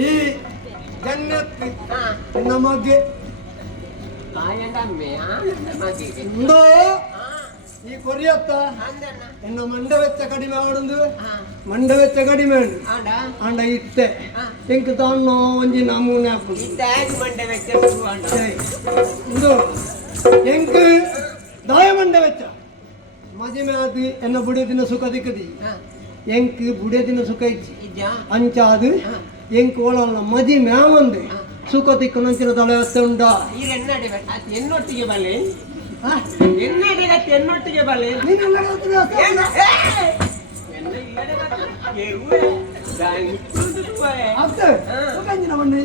ಈ ಜನ್ನತ್ತಿ ಹಾ ನಮಗೆ ಕಾಯಂಡಮ್ಮೆ ಮಗೆ ಇಂದೋ ಈ ಕೊರಿಯತ್ತ ಅಂದಣ್ಣ ಎನ್ನ ಮಂಡ ವೆಚ್ಚ ಕಡಿಮೆ ಆಡುದು ಹಾ ಮಂಡ ವೆಚ್ಚ ಕಡಿಮೆ ಉಂಡು ಆಡ ಅಂಡ ಇತ್ತೆ ಹಾ ಎಂಕ್ ತಾನು ಒಂಜಿ ನಮೂನೆ ಹಾಪುದು ಇದ್ದಾಗಿ ಮಂಡೆ ವೆಚ್ಚ ಅಂಡ ಇಂದು ಎಂಕ್ ದಾಯ ಮಂಡ ವೆಚ್ಚ ಮದಿಮೆ ಆದಿ ಎನ್ನ ಬುಡಿದಿನ ಸುಖ ದಿಕ್ಕದಿ ಹಾ ಎಂಕ್ ಬುಡಿದಿನ ಸುಖ ಇಚ್ಚಿ ಇದ್ಯಾ ಅಂಚಾದು ಎಂಕ್ ಓಳಲ್ಲ ಮದಿ ಮ್ಯಾಮಂದು ಸುಖ ದಿಕ್ಕು ನಂಚಿನ ತಲೆ ಹೊತ್ತೆ ಉಂಡ ಈಗ ಎನ್ನೊಟ್ಟಿಗೆ ಬಲ್ಲೆ ಎನ್ನೊಟ್ಟಿಗೆ ಬಲ್ಲೆ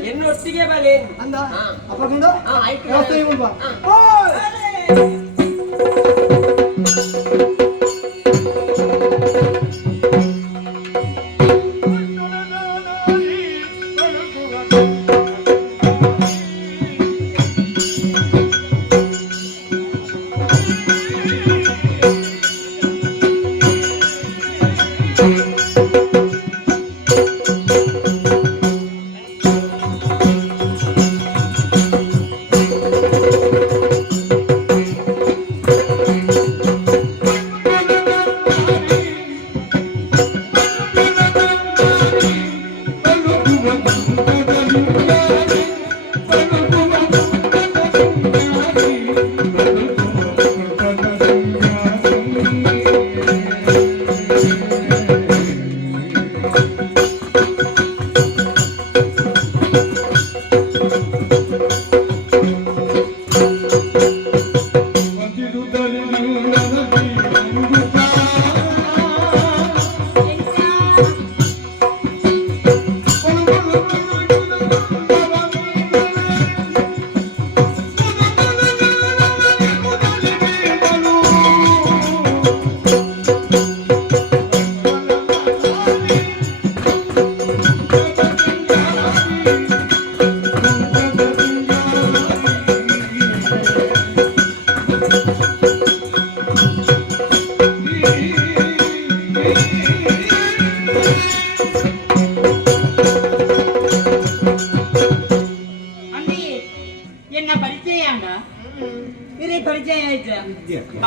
ಎನ್ನೊಟ್ಟಿಗೆ ಬಲ್ಲೆ ಅಂದ ಹಾ. ಅಪ್ಪಕೊಂಡು ಹಾ, ಆಯ್ತು. ವ್ಯವಸ್ಥೆ ಇವ್ವ. ಹಾ. ಓಯ್!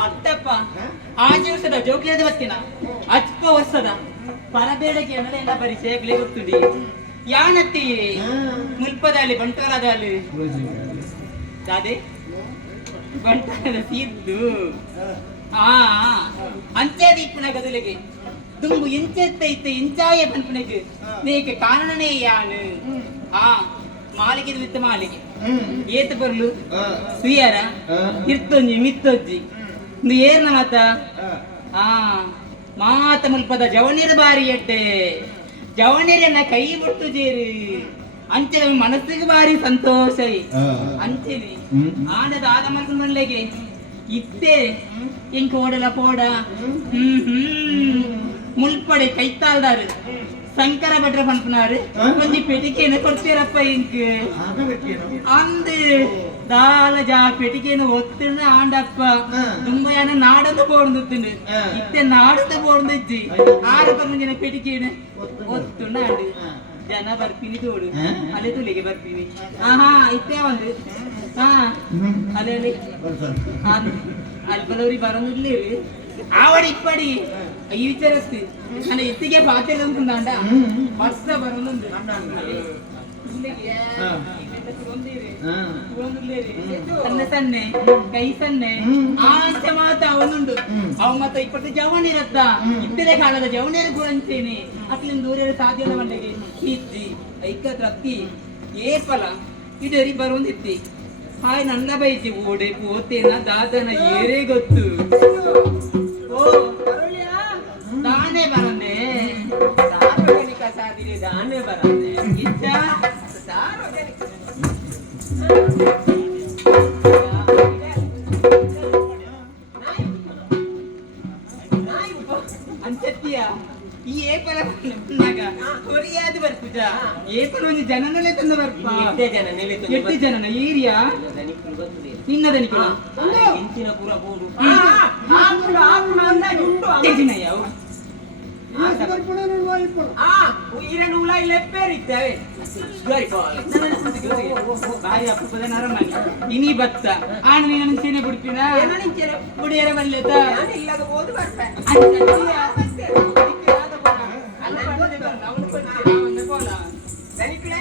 ಅತ್ತಪ್ಪ ಆ ದಿವಸದ ಜೋಗಿಯದ ಬತ್ತಿನ ಅಚ್ಪ ವರ್ಷದ ಪರಬೇಡಗೆ ಎಲ್ಲ ಪರಿಚಯಗಳೇ ಗೊತ್ತುಡಿ ಯಾನತ್ತಿ ಮುಲ್ಪದಲ್ಲಿ ಬಂಟರಾದಲ್ಲಿ ದಾದೆ ಬಂಟರದ ಸಿದ್ದು ಅಂಚೆ ದೀಪನ ಗದಲಿಗೆ ದುಂಬು ಇಂಚೆತ್ತೈತೆ ಇಂಚಾಯ ಪನ್ಪನೆಗೆ ನೇಕೆ ಕಾರಣನೇ ಯಾನು ಮಾಲಿಗೆ ವಿತ್ತ ಮಾಲಿಗೆ ಏತ ಬರ್ಲು ಸುಯ್ಯಾರ ಇರ್ತೊಂಜಿ ಮಿತ್ತೊಜ್ಜಿ ಏರ್ನ ಮಾತ ಮಾತ ಮುಲ್ಪದ ಜವನೀರ ಬಾರಿ ಎಡ್ಡೆ ಜವನೀರನ್ನ ಕೈ ಬಿಟ್ಟು ಜೇರಿ ಅಂಚೆ ಮನಸ್ಸಿಗೆ ಬಾರಿ ಸಂತೋಷ ಅಂಚೆನೆ ಆಡದ ಆದ ಮಲ್ಕೊಂಡ್ಗೆ ಇದ್ದೆ ಇಂಕ ಓಡಲ ಪೋಡ ಮುಲ್ಪಡೆ ಕೈತಾಲ್ದಾರು ಶಂಕರ ಭಟ್ರ ಪಂಪನಾರು ಒಂಜಿ ಪೆಟಿಕೆನ ಕೊಡ್ತೀರಪ್ಪ ಇಂಕ್ ಅಂದ್ ದಾಲ ಜಾ ಪೆಟಿಕೆನ ಒತ್ತಿನ ಆಂಡಪ್ಪ ತುಂಬಾ ಜನ ನಾಡನ್ನು ಬೋಡ್ದುತ್ತಿಂಡು ಇತ್ತೆ ನಾಡದ ಬೋಡ್ದಿಜ್ಜಿ ಆರಪ್ಪ ಮುಂಜಿನ ಪೆಟಿಕೆನ ಒತ್ತುಂಡ ಆಂಡು ಜನ ಬರ್ತೀನಿ ತೋಡು ಅಲ್ಲೇ ತುಳಿಗೆ ಬರ್ತೀನಿ ಇತ್ತೇ ಒಂದು ಅಲ್ಲೇ ಅಲ್ಲಿ ಬರೋರಿ ಬರೋದಿಲ್ಲ ಆವಡಿ ಇಪ್ಪಡಿ ಈ ವಿಚಾರಸ್ತಿ ನನ್ನ ಎತ್ತಿಗೆ ಪಾತ್ರೆ ಅನ್ಕೊಂಡ ವರ್ಷ ಬರೋದು ಸನ್ನೆ ಕೈ ಸನ್ನೆ ಆಂಚ ಮಾತ ಅವನುಂಡು ಅವ ಮತ್ತ ಇಪ್ಪತ್ತು ಜವನಿರತ್ತ ಇತ್ತರೆ ಕಾಲದ ಜವನಿರ ಗುರಂಚೇನೆ ಅಕ್ಲಿಂದ ದೂರ ಸಾಧ್ಯ ಮಂಡೆಗೆ ಇತ್ತಿ ಐಕತ್ರ ಅತ್ತಿ ಏಪಲ ಇದರಿ ಬರೋದಿತ್ತಿ ಹಾಯ್ ನನ್ನ ಬೈತಿ ಓಡೆ ಪೋತೇನ ದಾದನ ಏರೇ ಗೊತ್ತು ಓ ದಾನೆ ಬರಂದೆ ಸಾರ್ವಜನಿಕ ಸಾಧಿಗೆ ದಾನೆ ಬರಂದೆ ಇಚ್ಛ ಸಾರ್ವಜನಿಕ ಅಂಚತ್ತೀಯ ಈ ಏಪಲ ಕೊರಿಯಾದ ಬರ್ಪುಜ ಏಪಲ ಒಂದು ಜನನಲೆ ತಂದ ಬರ್ಪ ಎಷ್ಟು ಜನನ ಏರಿಯಾ ನಿನ್ನದನಿಕಳ ಇಂಚಿನ ಪೂರ ಬೋಡು ಯಾವ ಆ ಇರನು ಉಲಾಯಿ ಲೆಪ್ಪೇರಿದ್ದೇವೆ ಬಾರಿ ಅಪರೂಪದ ನರಮನೆ ಇನಿ ಬತ್ತ ಆಣ ನೀನು ಸೇನೆ ಬಿಡ್ತೀನ ಬಿಡಿಯರ ಬಲ್ಲೆತ ಇಲ್ಲದ ಹೋದು ಬರ್ತೆ ದನಿಕ್ಳೆ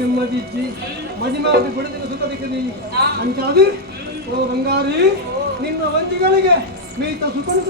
ನೆಮ್ಮದಿ ಮದಿಮಾದಿ ಬಿಡದಿನ ಸುಖದಿಕ್ಕಿ ಅಂಚಾದು ಓ ಬಂಗಾರಿ ನಿನ್ನ ವಂಜಿಗಳಿಗೆ ಮೇಯ್ತ ಸುಖನು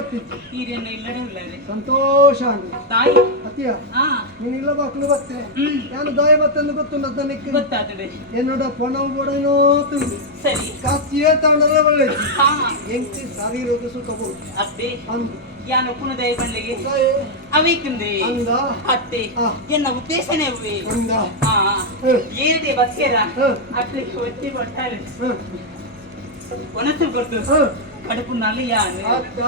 ಗೊತ್ತಿತ್ತು ಈರೆನ್ನ ಇಲ್ಲಡೆ ಉಳ್ಳರೆ ಸಂತೋಷ ಅಂದ್ರಿ ತಾಯಿ ಅತಿಯ ಹಾ ನೀನು ಇಲ್ಲ ಮಕ್ಕಳು ಬತ್ತೆ ನಾನು ದಾಯ ಬತ್ತೆಂದು ಗೊತ್ತುಂಡ ತನಕ್ಕೆ ಗೊತ್ತಾಗ್ತದೆ என்னோட பணம் கூடனோ ಸರಿ ಕಾಸಿಯೇ ತಗೊಂಡ್ರೆ ಒಳ್ಳೆದು ಹಾ ಎಂಟಿ ಶಾರೀರಿಕ ಸುಖ ಬಹುದು ಅತ್ತೆ ಅಂದು ಯಾನು ಪುನದಯ ಬಂಡ್ಲಿಗೆ ಅವಿಕ್ಕಿಂದೆ ಅಂದ ಅತ್ತೆ ಆ. ಎನ್ನ ಉದ್ದೇಶನೇ ಅವೇ ಅಂದ ಹಾ ಏರಿದೆ ಬಸ್ಸೇರ ಹ. ಅಟ್ಲಿಗೆ ಒತ್ತಿ ಕೊಟ್ಟಾರೆ ಹ. ಒನಸು ಕೊಟ್ಟು ಹ. ಕಡುಪು ನಲ್ಲಿಯಾನೆ ಅಕ್ಕ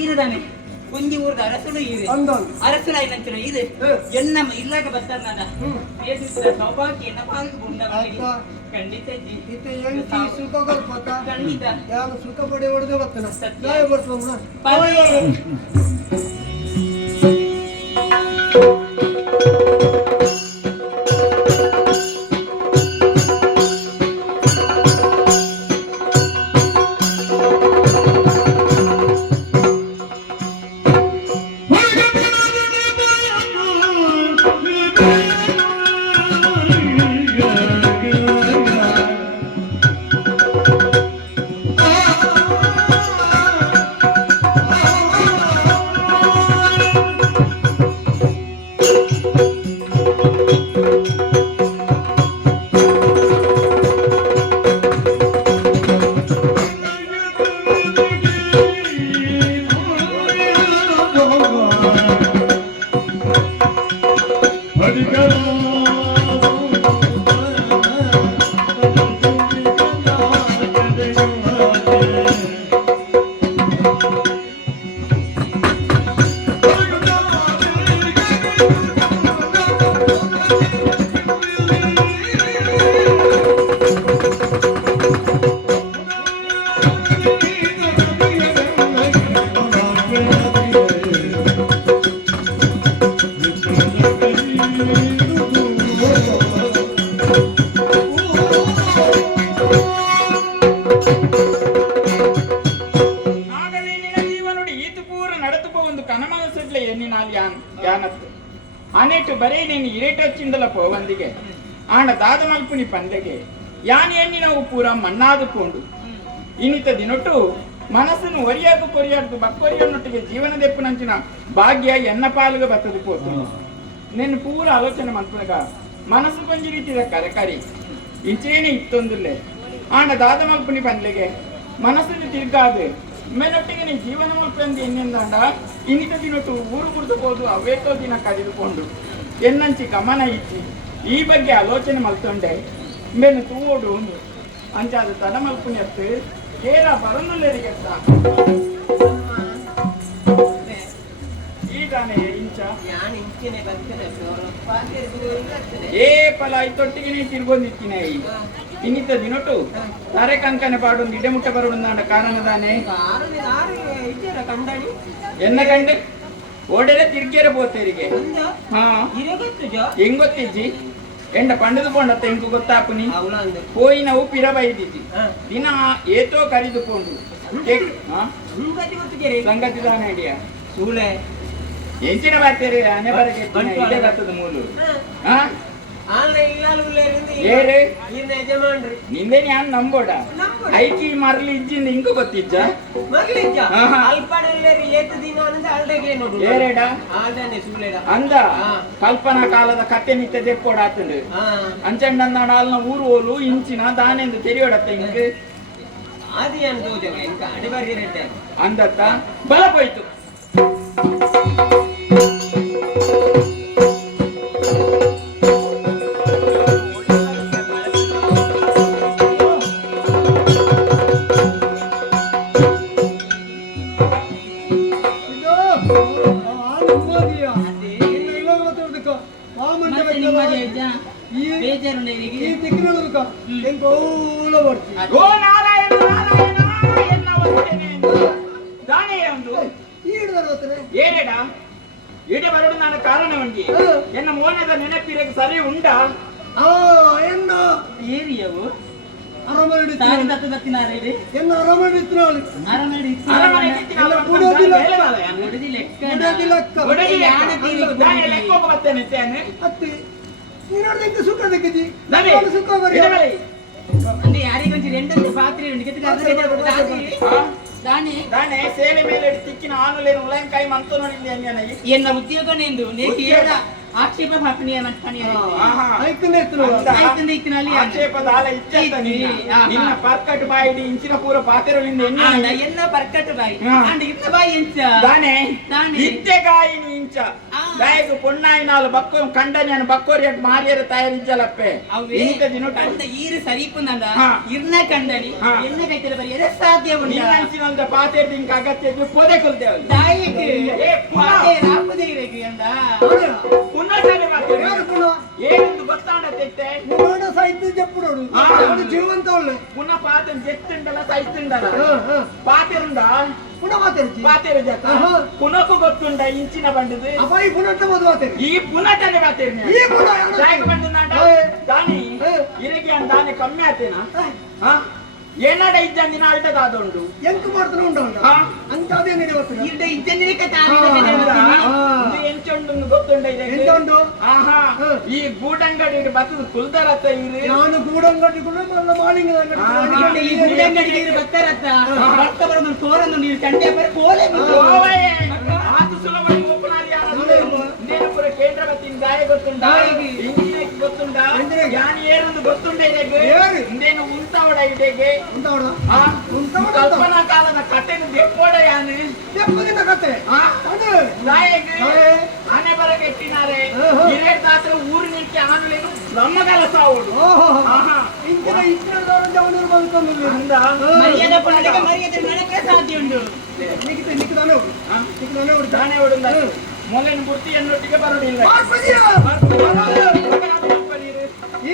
ಈರದಾನೆ ಒಂಜಿ ಊರ್ದ ಅರಸುಡು ಈರೆ ಅಂದ ಅರಸುಲ ಏನಂತಿನ ಇದು ಹ. ಎನ್ನ ಇಲ್ಲಾಗ ಬರ್ತಾರ ನಾನು ಹ್ಮ್. ಏದಿಸ್ರ ಸೌಭಾಗ್ಯ ಎನ್ನ ಪಾಲಿಗೆ ಬಂದ ಅಕ್ಕ ಖಂಡಿತ ಇದ್ದಿ. ಇತ್ತೆ ಎಂಟಿ ಸುಖ ಕಲ್ಪತ ಖಂಡಿತ ಯಾನು ಸುಖ ಪಡೆ ಹೊಡೆದೇ ಬರ್ತನ ಸತ್ಯ. ದಾಯ ಬರ್ತಮ್ಮ ಪದೇ. ಅನೇಟು ಬರೀ ನೀನು ಇರೇಟೊಚ್ಚಿಂದಲ ಪೋವಂದಿಗೆ ಆಂಡ ದಾದ ಮಲ್ಪುನಿ ಪಂದೆಗೆ ಯಾನ್ ಎಣ್ಣಿನವು ಪೂರ ಮಣ್ಣಾದುಕೊಂಡು ಇನ್ನಿತ ದಿನೊಟ್ಟು ಮನಸ್ಸನ್ನು ಒರಿಯಾಕು ಕೊರಿಯಾಡ್ದು ಬಕ್ಕೊರಿಯನ್ನೊಟ್ಟಿಗೆ ಜೀವನ ದೆಪ್ಪುನಂಚಿನ ಭಾಗ್ಯ ಎನ್ನ ಪಾಲುಗ ಬತ್ತದು ಪೋತು ನಿನ್ನ ಪೂರ ಆಲೋಚನೆ ಮಲ್ಪುನಗ ಮನಸ್ಸು ಕೊಂಜಿ ರೀತಿಯ ಕರಕರಿ ಇಂಚೇನೆ ಇತ್ತೊಂದುಲ್ಲೆ ಆಂಡ ದಾದ ಮಲ್ಪುನಿ ಪಂದೆಗೆ ಮನಸ್ಸನ್ನು ತಿರ್ಗಾದು ಮೇನೊಟ್ಟಿಗೆ ನೀ ಜೀವನ ಮಲ್ಪಂದು ಎನ್ನಿಂದಾಂಡ ಇನ್ನಿತ ದಿನೊಟ್ಟು ಊರು ಕುಡಿದುಬೋದು ಅವೇತೋ ದಿನ ಕದಿದುಕೊಂಡು ಎನ್ನಂಚಿ ಗಮನ ಇಚ್ಚಿ ಈ ಬಗ್ಗೆ ಆಲೋಚನೆ ಮಲ್ತೊಂಡೆ ಮೇನು ತೂವೋಡು ಒಂದು ಅಂಚಾದ ತಡ ಮಲ್ಪುನಿ ಅತ್ತು ಕೇರ ಬರನುಲ್ಲೆರಿಗೆತ್ತ ಈಗಾನೆ ಇಂಚ ಏ ಫಲ ಐತೊಟ್ಟಿಗೆ ನೀ ತಿರ್ಗೊಂದಿತ್ತಿನ ಇನ್ನಿತ ದಿನೊಟ್ಟು ತಾರೆ ಕಂಕನೆ ಪಾಡೊಂದು ಇಡೆಮುಟ್ಟ ಬರೋಣ ಕಾರಣದಾನೆ ಎನ್ನ ಕಂಡೆ ಓಡೆಲೆ ತಿರ್ಗೇರೆ ಪೋತೇರಿಗೆ ಹಾ ಹೆಂಗ್ ಗೊತ್ತಿಜ್ಜಿ ಎಂಡ ಪಂಡದು ಪೋಂಡತ್ತ ಹೆಂಗು ಗೊತ್ತಾಪುನಿ ಪೋಯಿನವು ಪಿರ ಬೈದಿಜ್ಜಿ ದಿನ ಏತೋ ಕರಿದುಕೊಂಡು ಸಂಗತಿ ದಾನ ಹಿಡಿಯ ಸೂಳೆ ಎಂಚಿನ ಬಾತೇರಿ ಅನೆ ಬರಗೆ ಇದೇ ಬರ್ತದ ಮೂಲು ಹಾ ನಿಂದೆ ನಾನು ನಂಬೋಡ ಐಕಿ ಮರಲಿ ಇಜ್ಜಿಂದ ಹಿಂಗ ಗೊತ್ತಿಜ್ಜ ಏರೇಡ ಅಂದ ಕಲ್ಪನಾ ಕಾಲದ ಕತ್ತೆ ನಿತ್ಯ ದೆಪ್ಪೋಡ ಆತಂಡು ಅಂಚಂಡ ನಾಡಲ್ನ ಊರು ಓಲು ಇಂಚಿನ ದಾನೆಂದು ತೆರಿಯೋಡತ್ತ ಹಿಂಗ ಅಂದತ್ತ ಬಲ ಹೋಯ್ತು ಓ ನಾರಾಯಣ ನಾರಾಯಣ ಎನ್ನ ವರ್ತನೆ ದಾನೆ ಒಂದು ಏನೇಡ ಇಡೆ ಬರೋಡು ನಾನು ಕಾರಣ ಉಂಡಿ ಎನ್ನ ಮೋನದ ನೆನಪಿರಗೆ ಸರಿ ಉಂಡ ಎನ್ನ ಏರಿಯವು ಅರಮನೆ ಎನ್ನ ಅರಮನೆ ಅತ್ತಿ ನೀನು ಸುಖ ತೆಗೆದಿ ಸುಖ ಅಂದ್ರೆ ಯಾರಿಗೊಂಚು ಎಂಟಂತೆ ಪಾತ್ರೆ ಉಂಟು ದಾನೆ ಸೇಲೆ ಮೇಲೆ ತಿಕ್ಕಿನ ಆನುಲೇನು ಉಲಂಕಾಯಿ ಮಂತು ನೋಡಿದ್ದೆ ಅಂಜನ ಎನ್ನ ಉದ್ಯೋಗ ನಿಂದು ನೇಕಿಯದ ಆಕ್ಷೇಪ ಭಾಪನೀಯ ಮಟ್ಟಣಿಯ ಆಕ್ಷೇಪದ ಆಲ ಇಚ್ಚತ್ತ ನಿನ್ನ ಪರ್ಕಟ್ ಬಾಯಿಡಿ ಇಂಚಿನ ಪೂರ ಪಾತೆರಲಿಂದ ಎನ್ನ ಪರ್ಕಟ್ ಬಾಯಿ ಅಂಡ್ ಇತ್ತ ಬಾಯಿ ಇಂಚ ದಾನೆ ಇತ್ತೆ ಗಾಯಿನಿ ಇಂಚ ಗಾಯకు పొన్నాయినాలు బక్కు కండని బక్కోరి మారియర తయారించాలప్పే ఇంత దినోట కండ ఈరు సరిపుందంద ఇర్న కండని ఎన్న కైతల బరి ఎద సాధ్య ఉండ నిన్నంచినంత పాతేది ఇంక అగత్య పొదెకుల్ దేవలు దాయకి ఏ పాతే రాపుదేగిరేకి అంద పున్నసని మాతే ఏందు బస్తాండ తెట్టే పున్న సైతు చెప్పుడోడు జీవంతోళ్ళు పున్న పాతం జెత్తుండల సైతుండల పాతేరుండా పున్న పాతేరు పాతేరు జత పునకు గొత్తుండ ఇంచిన బండిది అబ్బాయి పునట్ట మొదలు పాతేరు ఈ పునటని పాతేరు ఈ పున జాగ బండుందంట దాని ఇరగి దాని కమ్మి ఆతేనా ಏನಾಡ ಇದ್ದಂದಿನ ಅಲ್ಟದಾದೊಂಡು ಎಂಟು ಮಾಡ್ತಾನೆ ಉಂಟು ಅಂತಾದೇ ನಡೆಯುತ್ತೆ ಇದ್ದ ಇದ್ದನಿಕ ತಾನೇ ಎಂಚೊಂಡು ಗೊತ್ತುಂಡ ಇದೆ ಎಂಟೊಂದು ಆಹಾ ಈ ಗೂಡಂಗಡಿ ಬತ್ತದ ಕುಲ್ದರತ್ತ ಇರಿ ನಾನು ಗೂಡಂಗಡಿ ಕೂಡ ಮಲ್ಲ ಮಾಳಿಂಗ ಅಂಗಡಿ ಈ ಗೂಡಂಗಡಿ ಬರ್ತಾರತ್ತ ಬರ್ತ ಬರೋದು ತೋರನ್ನು ನೀವು ಚಂಡೆ ಬರ ಕೋಲೆ ಓವಯೇ ಆತು ಸುಲಭ ಓಪನಾದಿ నేను ಪುರ ಕೇಂದ್ರ ಬತ್ತಿನ ಗಾಯ ಗೊತ್ತುಂಡ ಇಂಜಿನಿಯರ್ ಗೊತ್ತುಂಡ ಯಾನಿ ಏರುಂದು ಗೊತ್ತುಂಡ ಇದೆಗೆ ಇಂದೇನು ಉಂಟಾವಡ ಇದೆಗೆ ಉಂಟಾವಡ ಕಲ್ಪನಾ ಕಾಲದ ಕಥೆನು ದೆಪ್ಪೋಡ ಯಾನು ದೆಪ್ಪದಿನ ಕಥೆ ಗಾಯಗೆ ಆನೆ ಬರಗೆ ಎಟ್ಟಿನಾರೆ ಹಿರೇಡ್ ದಾತ್ರ ಊರಿನಿಕ್ಕೆ ಆನಲೇನು ಬ್ರಹ್ಮಗಾಲ ಸಾವುಡು ಇಂಚಿನ ಜವನರು ಬಂದ್ಕೊಂಡು ಅಂದ ಮರ್ಯಾದೆ ಪಡಲಿಕ್ಕೆ ಮರ್ಯಾದೆ ನನಗೆ ಸಾಧ್ಯ ಉಂಟು ದಾನೆ ಹೊಡುಂದ ಮೊಲೆನ ಬುರ್ತಿ ಎನ್ನೊಟ್ಟಿಗೆ ಬರೋದಿಲ್ಲ